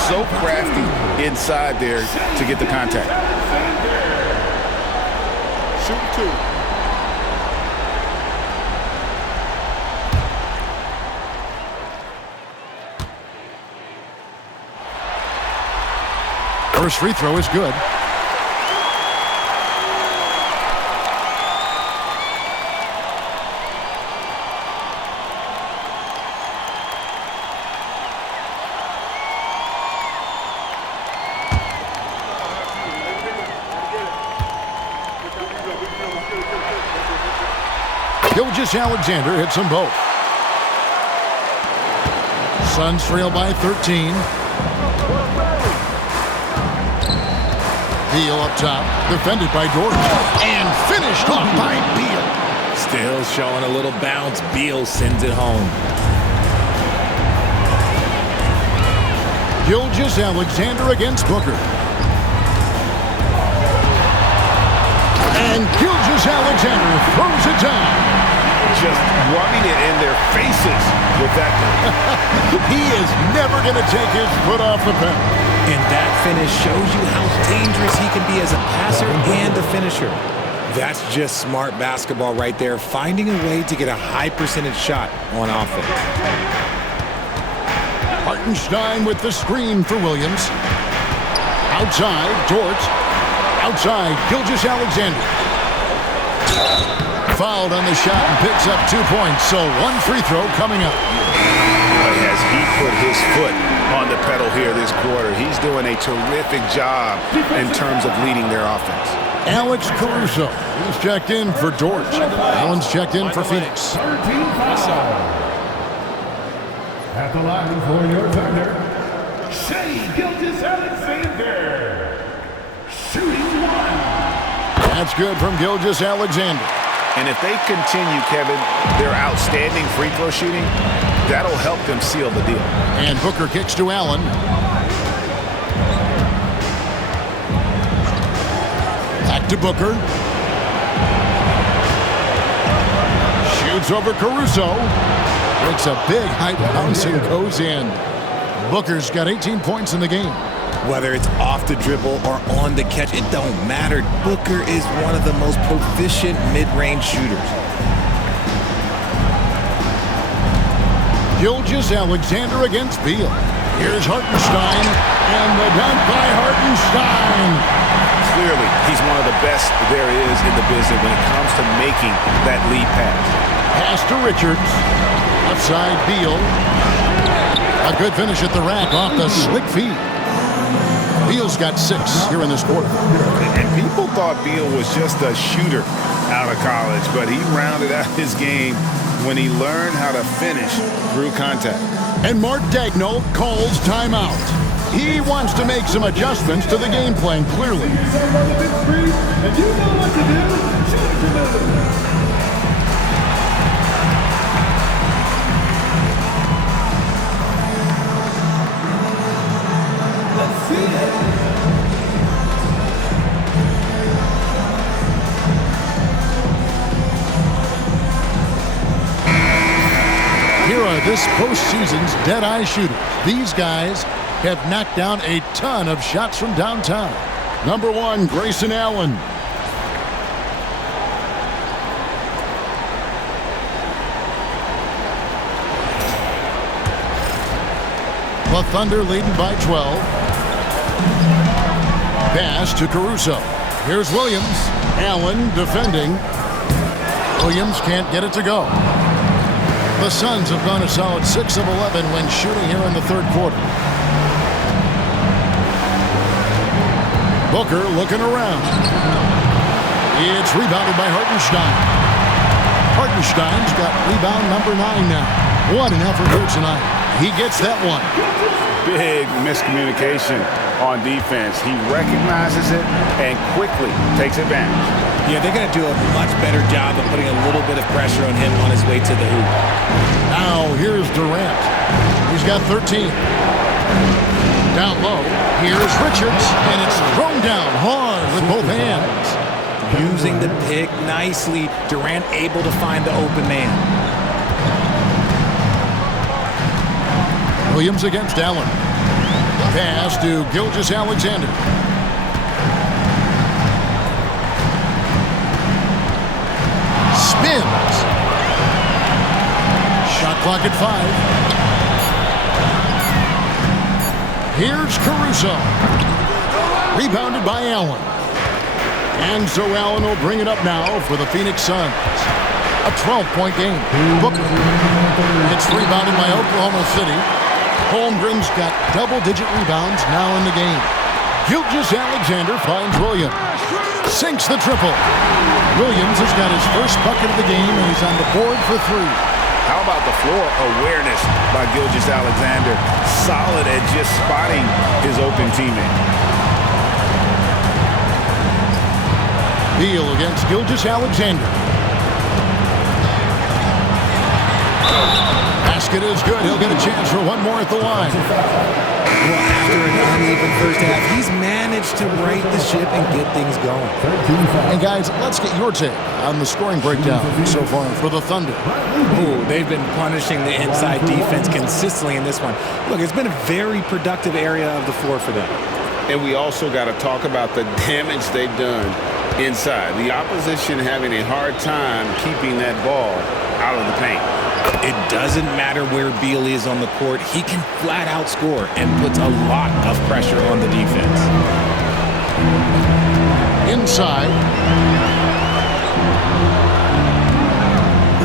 so crafty inside there to get the contact. Shoot 2. First free throw is good. Gilgeous-Alexander hits them both. Suns trail by 13. Beal up top, defended by Dort, and finished off by Beal. Still showing a little bounce. Beal sends it home. Gilgeous-Alexander against Booker. And Gilgeous-Alexander throws it down. Just rubbing it in their faces with that. He is never going to take his foot off the pedal. And that finish shows you how dangerous he can be as a passer and a finisher. That's just smart basketball right there, finding a way to get a high percentage shot on offense. Hartenstein with the screen for Williams. Outside, Dort. Outside, Gilgeous-Alexander. Fouled on the shot and picks up 2 points, so 1 free throw coming up. As he put his foot on the pedal here this quarter, he's doing a terrific job in terms of leading their offense. Alex Caruso is checked in for Dort. Allen's checked in for Phoenix. At the line for your Thunder, Shai Gilgeous-Alexander. Shooting 1. That's good from Gilgeous-Alexander. And if they continue, Kevin, their outstanding free throw shooting, that'll help them seal the deal. And Booker kicks to Allen. Back to Booker. Shoots over Caruso. Makes a big high bounce and goes in. Booker's got 18 points in the game. Whether it's off the dribble or on the catch, it don't matter. Booker is one of the most proficient mid-range shooters. Gilgeous-Alexander against Beal. Here's Hartenstein, and the dunk by Hartenstein. Clearly, he's one of the best there is in the business when it comes to making that lead pass. Pass to Richards. Left side, Beal. A good finish at the rack off the slick feed. Beal's got 6 here in this quarter. And people thought Beal was just a shooter out of college, but he rounded out his game when he learned how to finish through contact. And Mark Daigneault calls timeout. He wants to make some adjustments to the game plan, clearly. And you know what to do. Shoot it to them. this postseason's dead-eye shooters. These guys have knocked down a ton of shots from downtown. Number 1, Grayson Allen. The Thunder leading by 12. Pass to Caruso. Here's Williams. Allen defending. Williams can't get it to go. The Suns have gone a solid 6 of 11 when shooting here in the third quarter. Booker looking around. It's rebounded by Hartenstein. Hartenstein's got rebound number 9 now. What an effort here tonight. He gets that one. Big miscommunication on defense. He recognizes it and quickly takes advantage. Yeah, they're going to do a much better job of putting a little bit of pressure on him on his way to the hoop. Now here's Durant. He's got 13. Down low, here's Richards, and it's thrown down hard with both hands. Using the pick nicely. Durant able to find the open man. Williams against Allen. Pass to Gilgeous-Alexander. Spins. Shot clock at 5. Here's Caruso. Rebounded by Allen. And so Allen will bring it up now for the Phoenix Suns. A 12-point game. Booker. It's rebounded by Oklahoma City. Holmgren's got double-digit rebounds now in the game. Gilgeous-Alexander finds Williams. Sinks the triple. Williams has got his first bucket of the game, and he's on the board for 3. How about the floor awareness by Gilgeous-Alexander? Solid at just spotting his open teammate. Beal against Gilgeous-Alexander. Basket is good. He'll get a chance for one more at the line. Well, after an uneven first half, he's managed to right the ship and get things going. And guys, let's get your take on the scoring breakdown so far for the Thunder. Ooh, they've been punishing the inside defense consistently in this one. Look, it's been a very productive area of the floor for them. And we also got to talk about the damage they've done inside. The opposition having a hard time keeping that ball out of the paint. It doesn't matter where Beal is on the court. He can flat out score and puts a lot of pressure on the defense. Inside.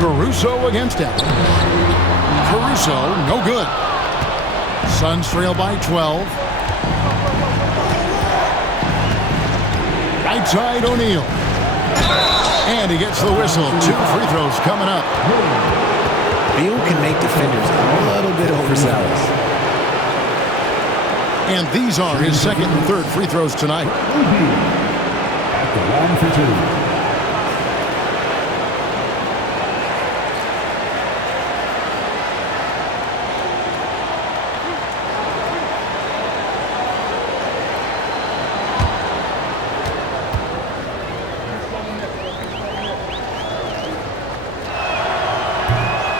Caruso against Allen. Caruso, no good. Suns trail by 12. Right side, O'Neal. And he gets the whistle. 2 free throws coming up. Beal can make defenders a little bit overzealous. And these are his second and third free throws tonight. At the line for 2.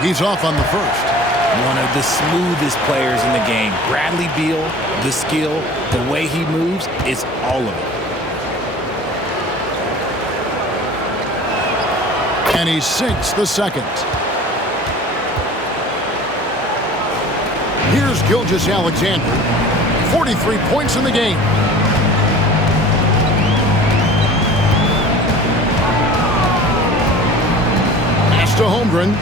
He's off on the first. One of the smoothest players in the game. Bradley Beal, the skill, the way he moves, it's all of it. And he sinks the second. Here's Gilgeous-Alexander. 43 points in the game. Pass to Holmgren.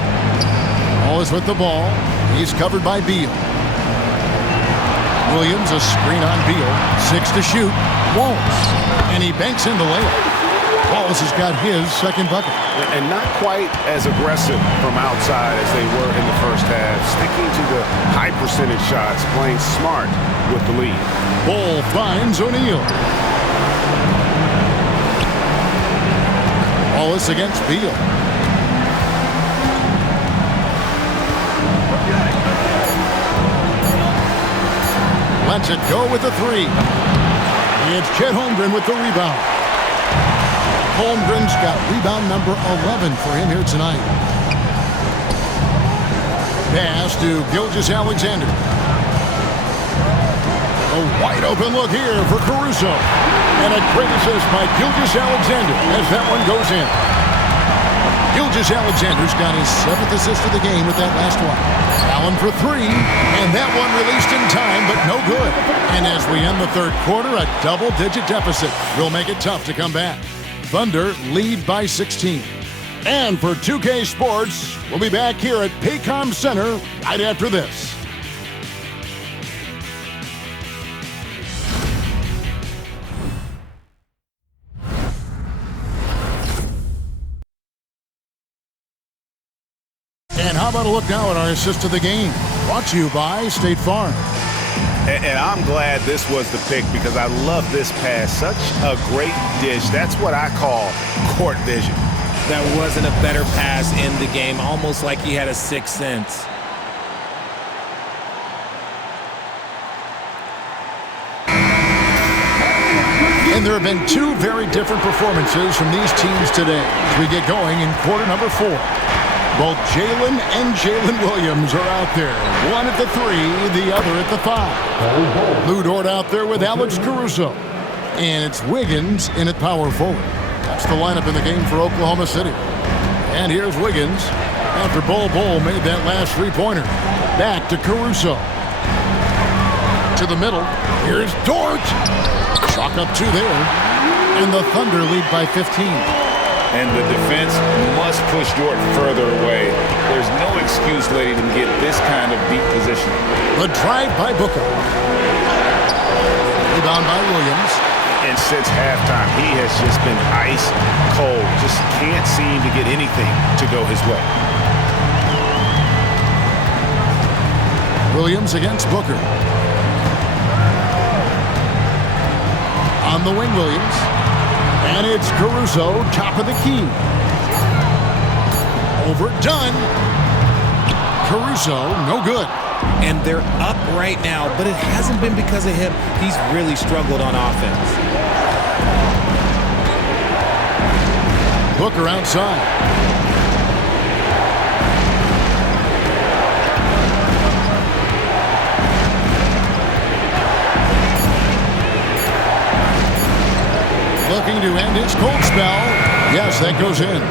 Wallace with the ball. He's covered by Beal. Williams, a screen on Beal. 6 to shoot. Wallace. And he banks in the layup. Wallace has got his second bucket. And not quite as aggressive from outside as they were in the first half. Sticking to the high percentage shots. Playing smart with the lead. Ball finds O'Neal. Wallace against Beal. Lets it go with the 3. It's Chet Holmgren with the rebound. Holmgren's got rebound number 11 for him here tonight. Pass to Gilgeous-Alexander. A wide open look here for Caruso. And a great assist by Gilgeous-Alexander as that one goes in. Gilgeous-Alexander's got his 7th assist of the game with that last one. Allen for 3, and that one released in time, but no good. And as we end the third quarter, a double-digit deficit will make it tough to come back. Thunder lead by 16. And for 2K Sports, we'll be back here at Paycom Center right after this. And how about a look now at our assist of the game? Brought to you by State Farm. And I'm glad this was the pick because I love this pass. Such a great dish. That's what I call court vision. That wasn't a better pass in the game, almost like he had a sixth sense. And there have been 2 very different performances from these teams today as we get going in quarter number 4. Both Jalen and Jalen Williams are out there. One at the 3, the other at the 5. Lou Dort out there with Alex Caruso. And it's Wiggins in at power forward. That's the lineup in the game for Oklahoma City. And here's Wiggins after Bol made that last 3-pointer. Back to Caruso. To the middle. Here's Dort. Chalk up 2 there. And the Thunder lead by 15. And the defense must push Dort further away. There's no excuse letting him get this kind of deep position. The drive by Booker. Rebound by Williams. And since halftime, he has just been ice cold. Just can't seem to get anything to go his way. Williams against Booker. On the wing, Williams. And it's Caruso, top of the key. Overdone. Caruso, no good. And they're up right now, but it hasn't been because of him. He's really struggled on offense. Booker outside. Looking to end his cold spell. Yes, that goes in.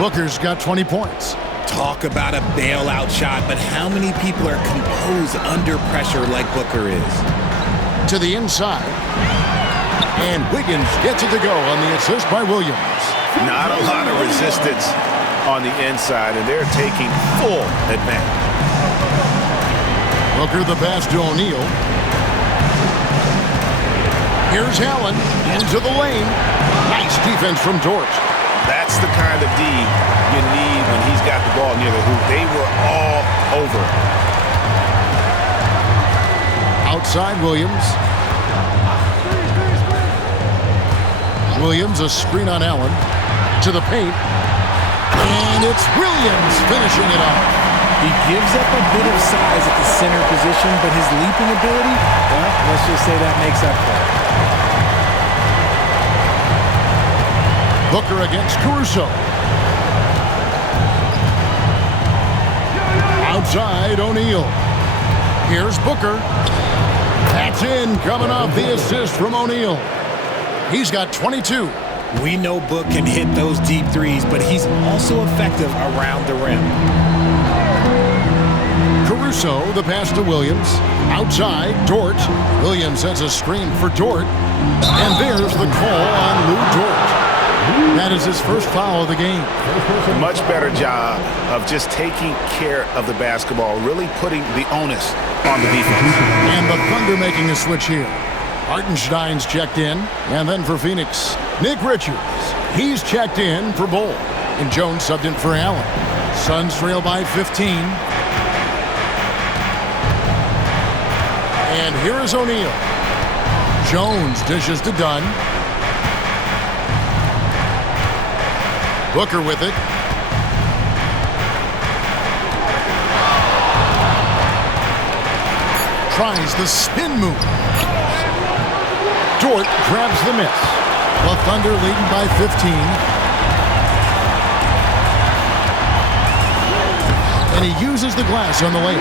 Booker's got 20 points. Talk about a bailout shot, but how many people are composed under pressure like Booker is? To the inside. And Wiggins gets it to go on the assist by Williams. Not a lot of resistance on the inside, and they're taking full advantage. Booker the pass to O'Neal. Here's Allen into the lane. Nice defense from Dort. That's the kind of D you need when he's got the ball near the hoop. They were all over. Outside Williams. Williams, a screen on Allen. To the paint. And it's Williams finishing it off. He gives up a bit of size at the center position, but his leaping ability, well, let's just say that makes up for it. Booker against Caruso. Outside O'Neal. Here's Booker. That's in, coming off the assist from O'Neal. He's got 22. We know Book can hit those deep threes, but he's also effective around the rim. Caruso, the pass to Williams. Outside, Dort. Williams sets a screen for Dort. And there's the call on Lou Dort. That is his first foul of the game. Much better job of just taking care of the basketball, really putting the onus on the defense. And the Thunder making a switch here. Hartenstein's checked in. And then for Phoenix, Nick Richards. He's checked in for Bol. And Jones subbed in for Allen. Suns trail by 15. And here is O'Neal. Jones dishes to Dunn. Booker with it. Tries the spin move. Dort grabs the miss. The Thunder leading by 15. And he uses the glass on the layup.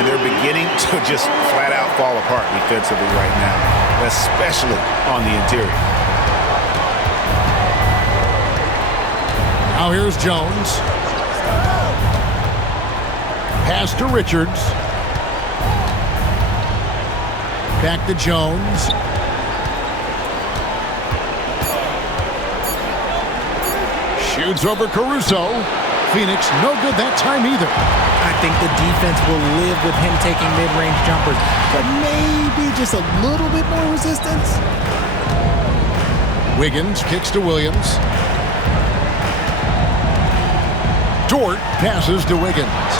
And they're beginning to just flat out fall apart defensively right now, especially on the interior. Now here's Jones. Pass to Richards. Back to Jones. Shoots over Caruso. Phoenix, no good that time either. I think the defense will live with him taking mid-range jumpers, but maybe just a little bit more resistance. Wiggins kicks to Williams. Dort passes to Wiggins.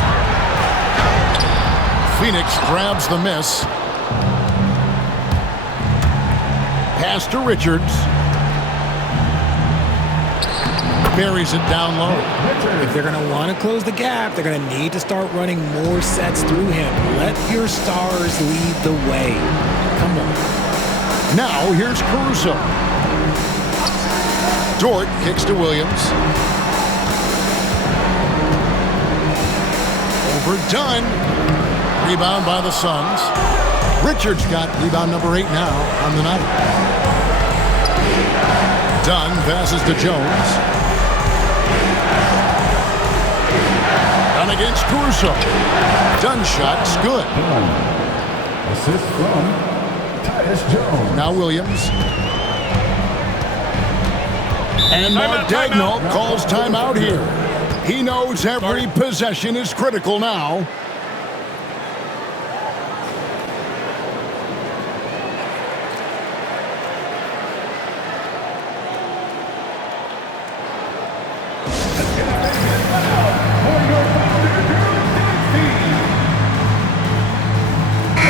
Phoenix grabs the miss. Pass to Richards. Buries it down low. If they're going to want to close the gap, they're going to need to start running more sets through him. Let your stars lead the way. Come on. Now here's Caruso. Dort kicks to Williams. Overdone. Rebound by the Suns. Richards got rebound number 8 now on the night. Dunn passes to Jones. Dunn against Caruso. Dunn shot's good. Assist from Tyus Jones. Now Williams. And Mark Daigneault calls timeout here. He knows every possession is critical now.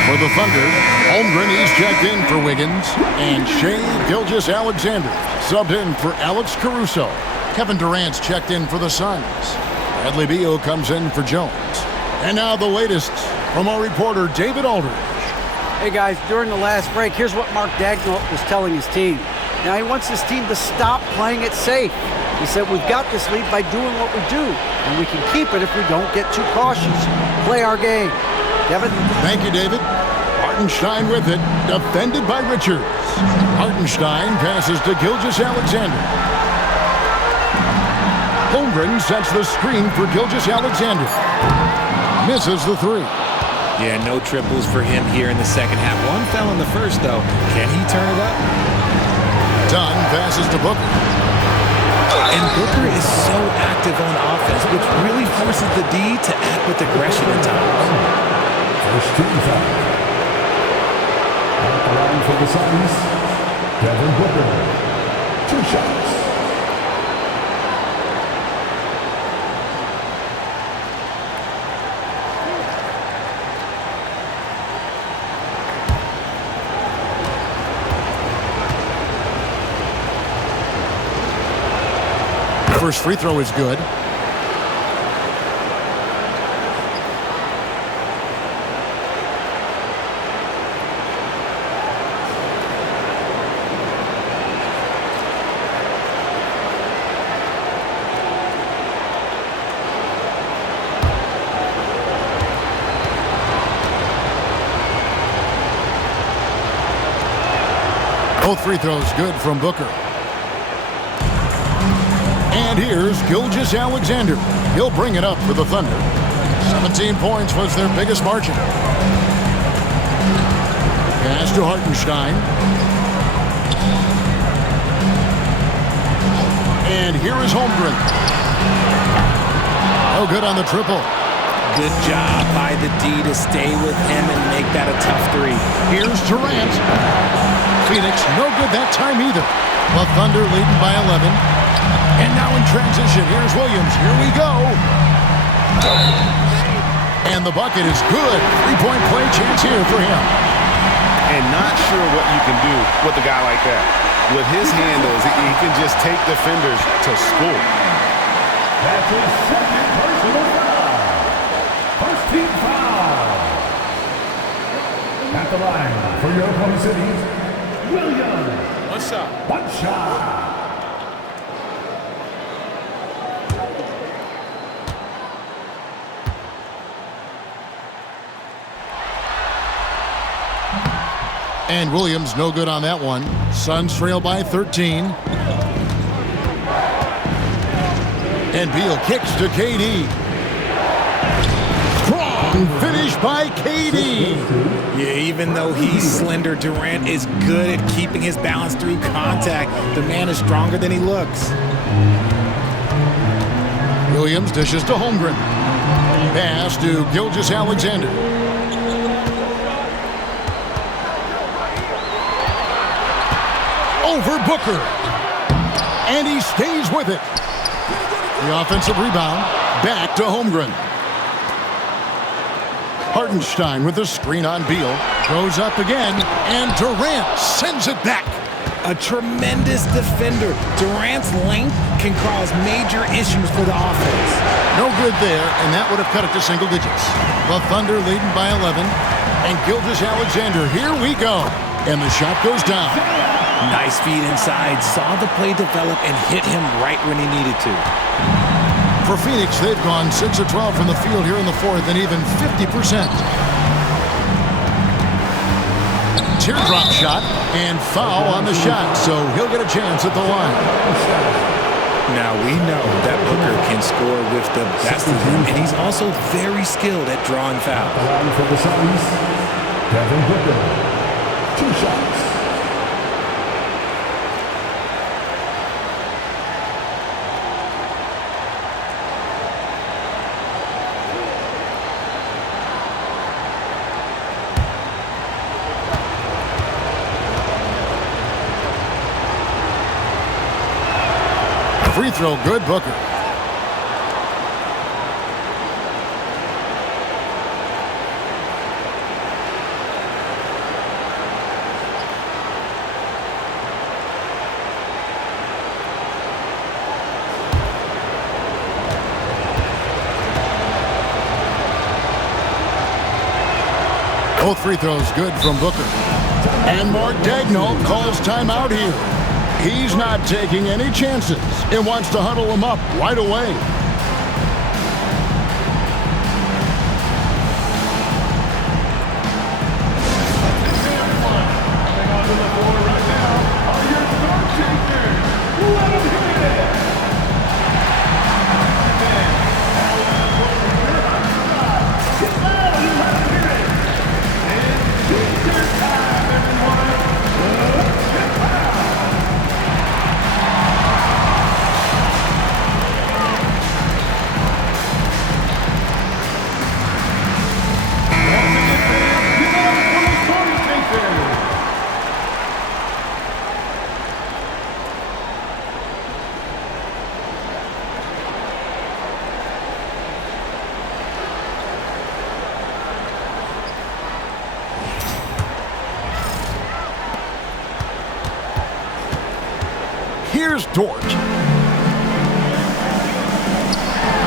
For the Thunder, Holmgren is checked in for Wiggins, and Shai Gilgeous-Alexander subbed in for Alex Caruso. Kevin Durant's checked in for the Suns. Bradley Beal comes in for Jones. And now the latest from our reporter, David Aldridge. Hey guys, during the last break, here's what Mark Daigneault was telling his team. Now he wants his team to stop playing it safe. He said, we've got this lead by doing what we do, and we can keep it if we don't get too cautious. Play our game. Kevin? Thank you, David. Hartenstein with it, defended by Richards. Hartenstein passes to Gilgeous-Alexander. Holmgren sets the screen for Gilgeous-Alexander. Misses the three. Yeah, no triples for him here in the second half. One fell in the first, though. Can he turn it up? Dunn passes to Booker. And Booker is so active on offense, which really forces the D to act with aggression at times. First team foul. At the line for the Suns, Devin Booker. 2 shots. First free throw is good. Both free throws good from Booker. And here's Gilgeous-Alexander. He'll bring it up for the Thunder. 17 points was their biggest margin. Pass to Hartenstein. And here is Holmgren. No good on the triple. Good job by the D to stay with him and make that a tough three. Here's Durant. Phoenix, no good that time either. The Thunder leading by 11. And now in transition, here's Williams. Here we go. And the bucket is good. 3-point play chance here for him. And not sure what you can do with a guy like that. With his handles, he can just take defenders to school. That's his second personal foul. First team foul. At the line for your Oklahoma City, Williams. One shot. One shot. And Williams no good on that one. Suns trail by 13. And Beal kicks to KD. Strong finish by KD. Yeah, even though he's slender, Durant is good at keeping his balance through contact. The man is stronger than he looks. Williams dishes to Holmgren. Pass to Gilgeous-Alexander. Over Booker. And he stays with it. The offensive rebound. Back to Holmgren. Hartenstein with the screen on Beal. Goes up again. And Durant sends it back. A tremendous defender. Durant's length can cause major issues for the offense. No good there, and that would have cut it to single digits. The Thunder leading by 11. And Gilgeous-Alexander, here we go. And the shot goes down. Nice feed inside. Saw the play develop and hit him right when he needed to. For Phoenix, they've gone 6 of 12 from the field here in the fourth and even 50%. Teardrop shot and foul on the shot, so he'll get a chance at the line. Now we know that Booker can score with the best of them, and he's also very skilled at drawing fouls. Line for the Suns, Devin Booker. 2 shots. Free throw, good, Booker. Both free throws good from Booker. And Mark Daigneault calls timeout here. He's not taking any chances and wants to huddle them up right away. Here's Dort.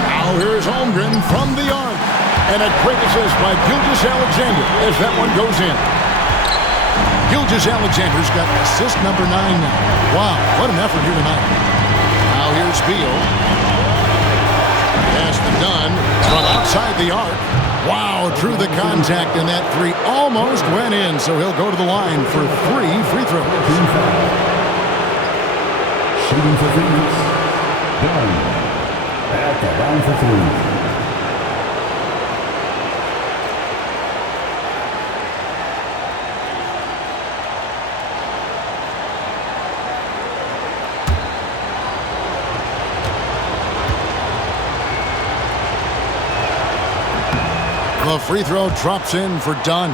Now here's Holmgren from the arc. And a great assist by Gilgeous-Alexander as that one goes in. Gilgeous-Alexander's got assist number 9 now. Wow, what an effort here tonight. Now here's Beal. Pass to Dunn from outside the arc. Wow, through the contact, and that 3 almost went in, so he'll go to the line for 3 free throws. Shooting for Phoenix, Dunn at the line for 3. The free throw drops in for Dunn.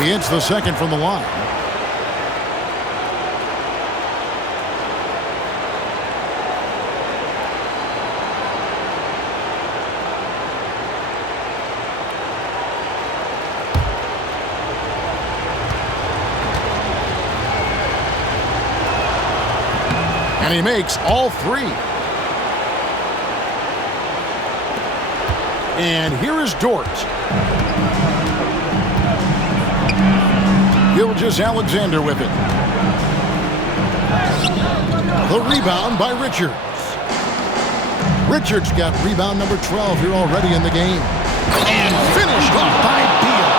He hits the second from the line. And he makes all 3. And here is Dort. Gilgeous-Alexander with it. The rebound by Richards. Richards got rebound number 12 here already in the game. And finished off by Beal.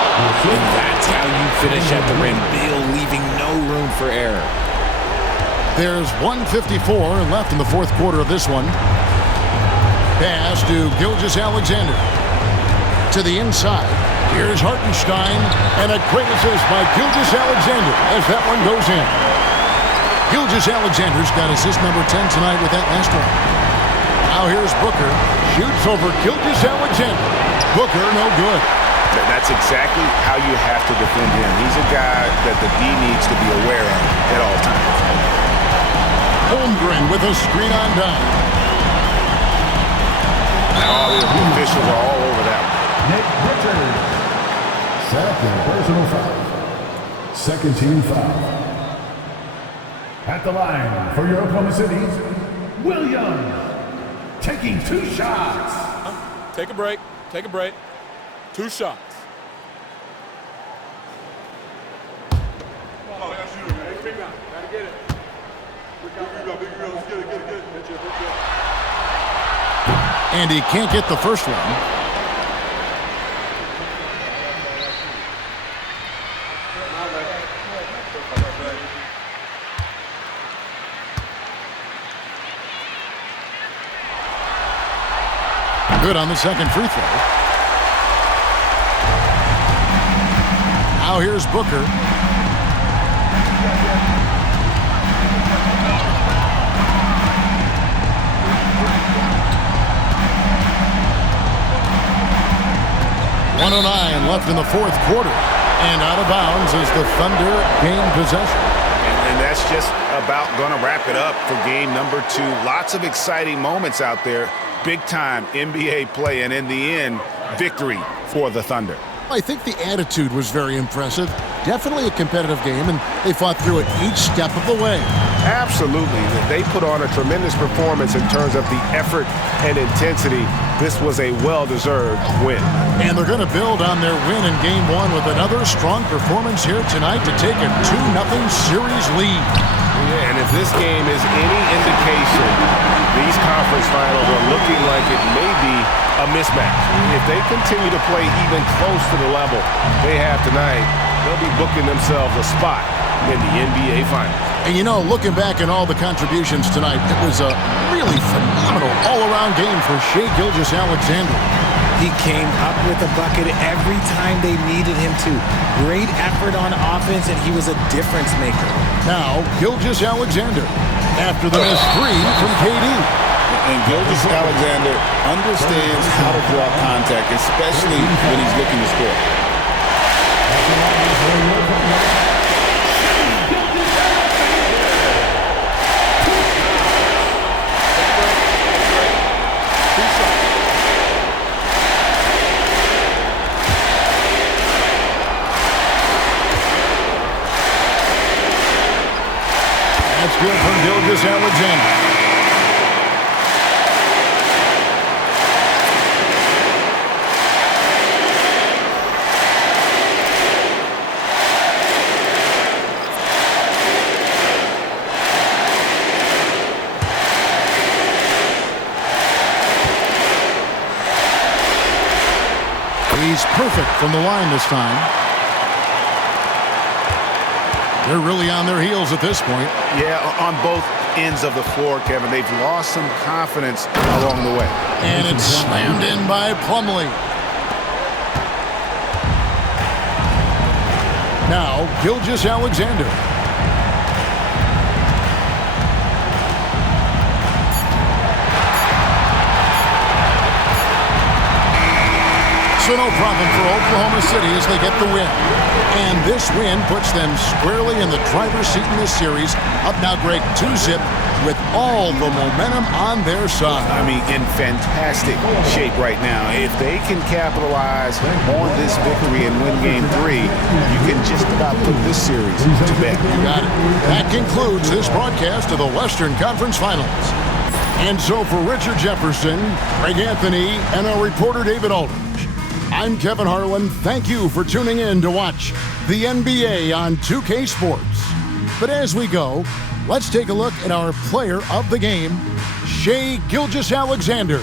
And that's how you finish at the rim. Beal leaving no room for error. There's 1:54 left in the fourth quarter of this one. Pass to Gilgeous-Alexander. To the inside. Here's Hartenstein. And a great assist by Gilgeous-Alexander as that one goes in. Gilgeous-Alexander's got assist number 10 tonight with that last one. Now here's Booker. Shoots over Gilgeous-Alexander. Booker, no good. That's exactly how you have to defend him. He's a guy that the D needs to be aware of at all times. Holmgren with a screen on down. Now the officials are all over that one. Nick Richards. Second personal foul. Second team foul. At the line for your Oklahoma City, Williams. Taking 2 shots. Take a break. Take a break. 2 shots. And he can't get the first one. Good on the second free throw. Now here's Booker. .109 left in the fourth quarter. And out of bounds as the Thunder gain possession. And that's just about going to wrap it up for game number 2. Lots of exciting moments out there. Big-time NBA play, and in the end, victory for the Thunder. I think the attitude was very impressive. Definitely a competitive game, and they fought through it each step of the way. Absolutely. They put on a tremendous performance in terms of the effort and intensity. This was a well-deserved win. And they're going to build on their win in Game 1 with another strong performance here tonight to take a 2-0 series lead. Yeah, and if this game is any indication, these conference finals are looking like it may be a mismatch. If they continue to play even close to the level they have tonight, they'll be booking themselves a spot in the NBA Finals. And you know, looking back at all the contributions tonight, it was a really phenomenal all-around game for Shai Gilgeous-Alexander. He came up with a bucket every time they needed him to. Great effort on offense, and he was a difference maker. Now, Gilgeous-Alexander after the missed 3 from KD. And Gilgeous-Alexander understands how to draw contact, especially when he's looking to score. That's good from Gilgeous-Alexander. He's perfect from the line this time. They're really on their heels at this point. Yeah, on both ends of the floor, Kevin. They've lost some confidence along the way. And it's slammed in by Plumlee. Now, Gilgeous-Alexander. So no problem for Oklahoma City as they get the win. And this win puts them squarely in the driver's seat in this series. Up now, Greg, 2-0 with all the momentum on their side. I mean, in fantastic shape right now. If they can capitalize on this victory and win Game 3, you can just about put this series to bed. You got it. That concludes this broadcast of the Western Conference Finals. And so for Richard Jefferson, Greg Anthony, and our reporter David Aldridge, I'm Kevin Harlan. Thank you for tuning in to watch the NBA on 2K Sports. But as we go, let's take a look at our player of the game, Shai Gilgeous-Alexander.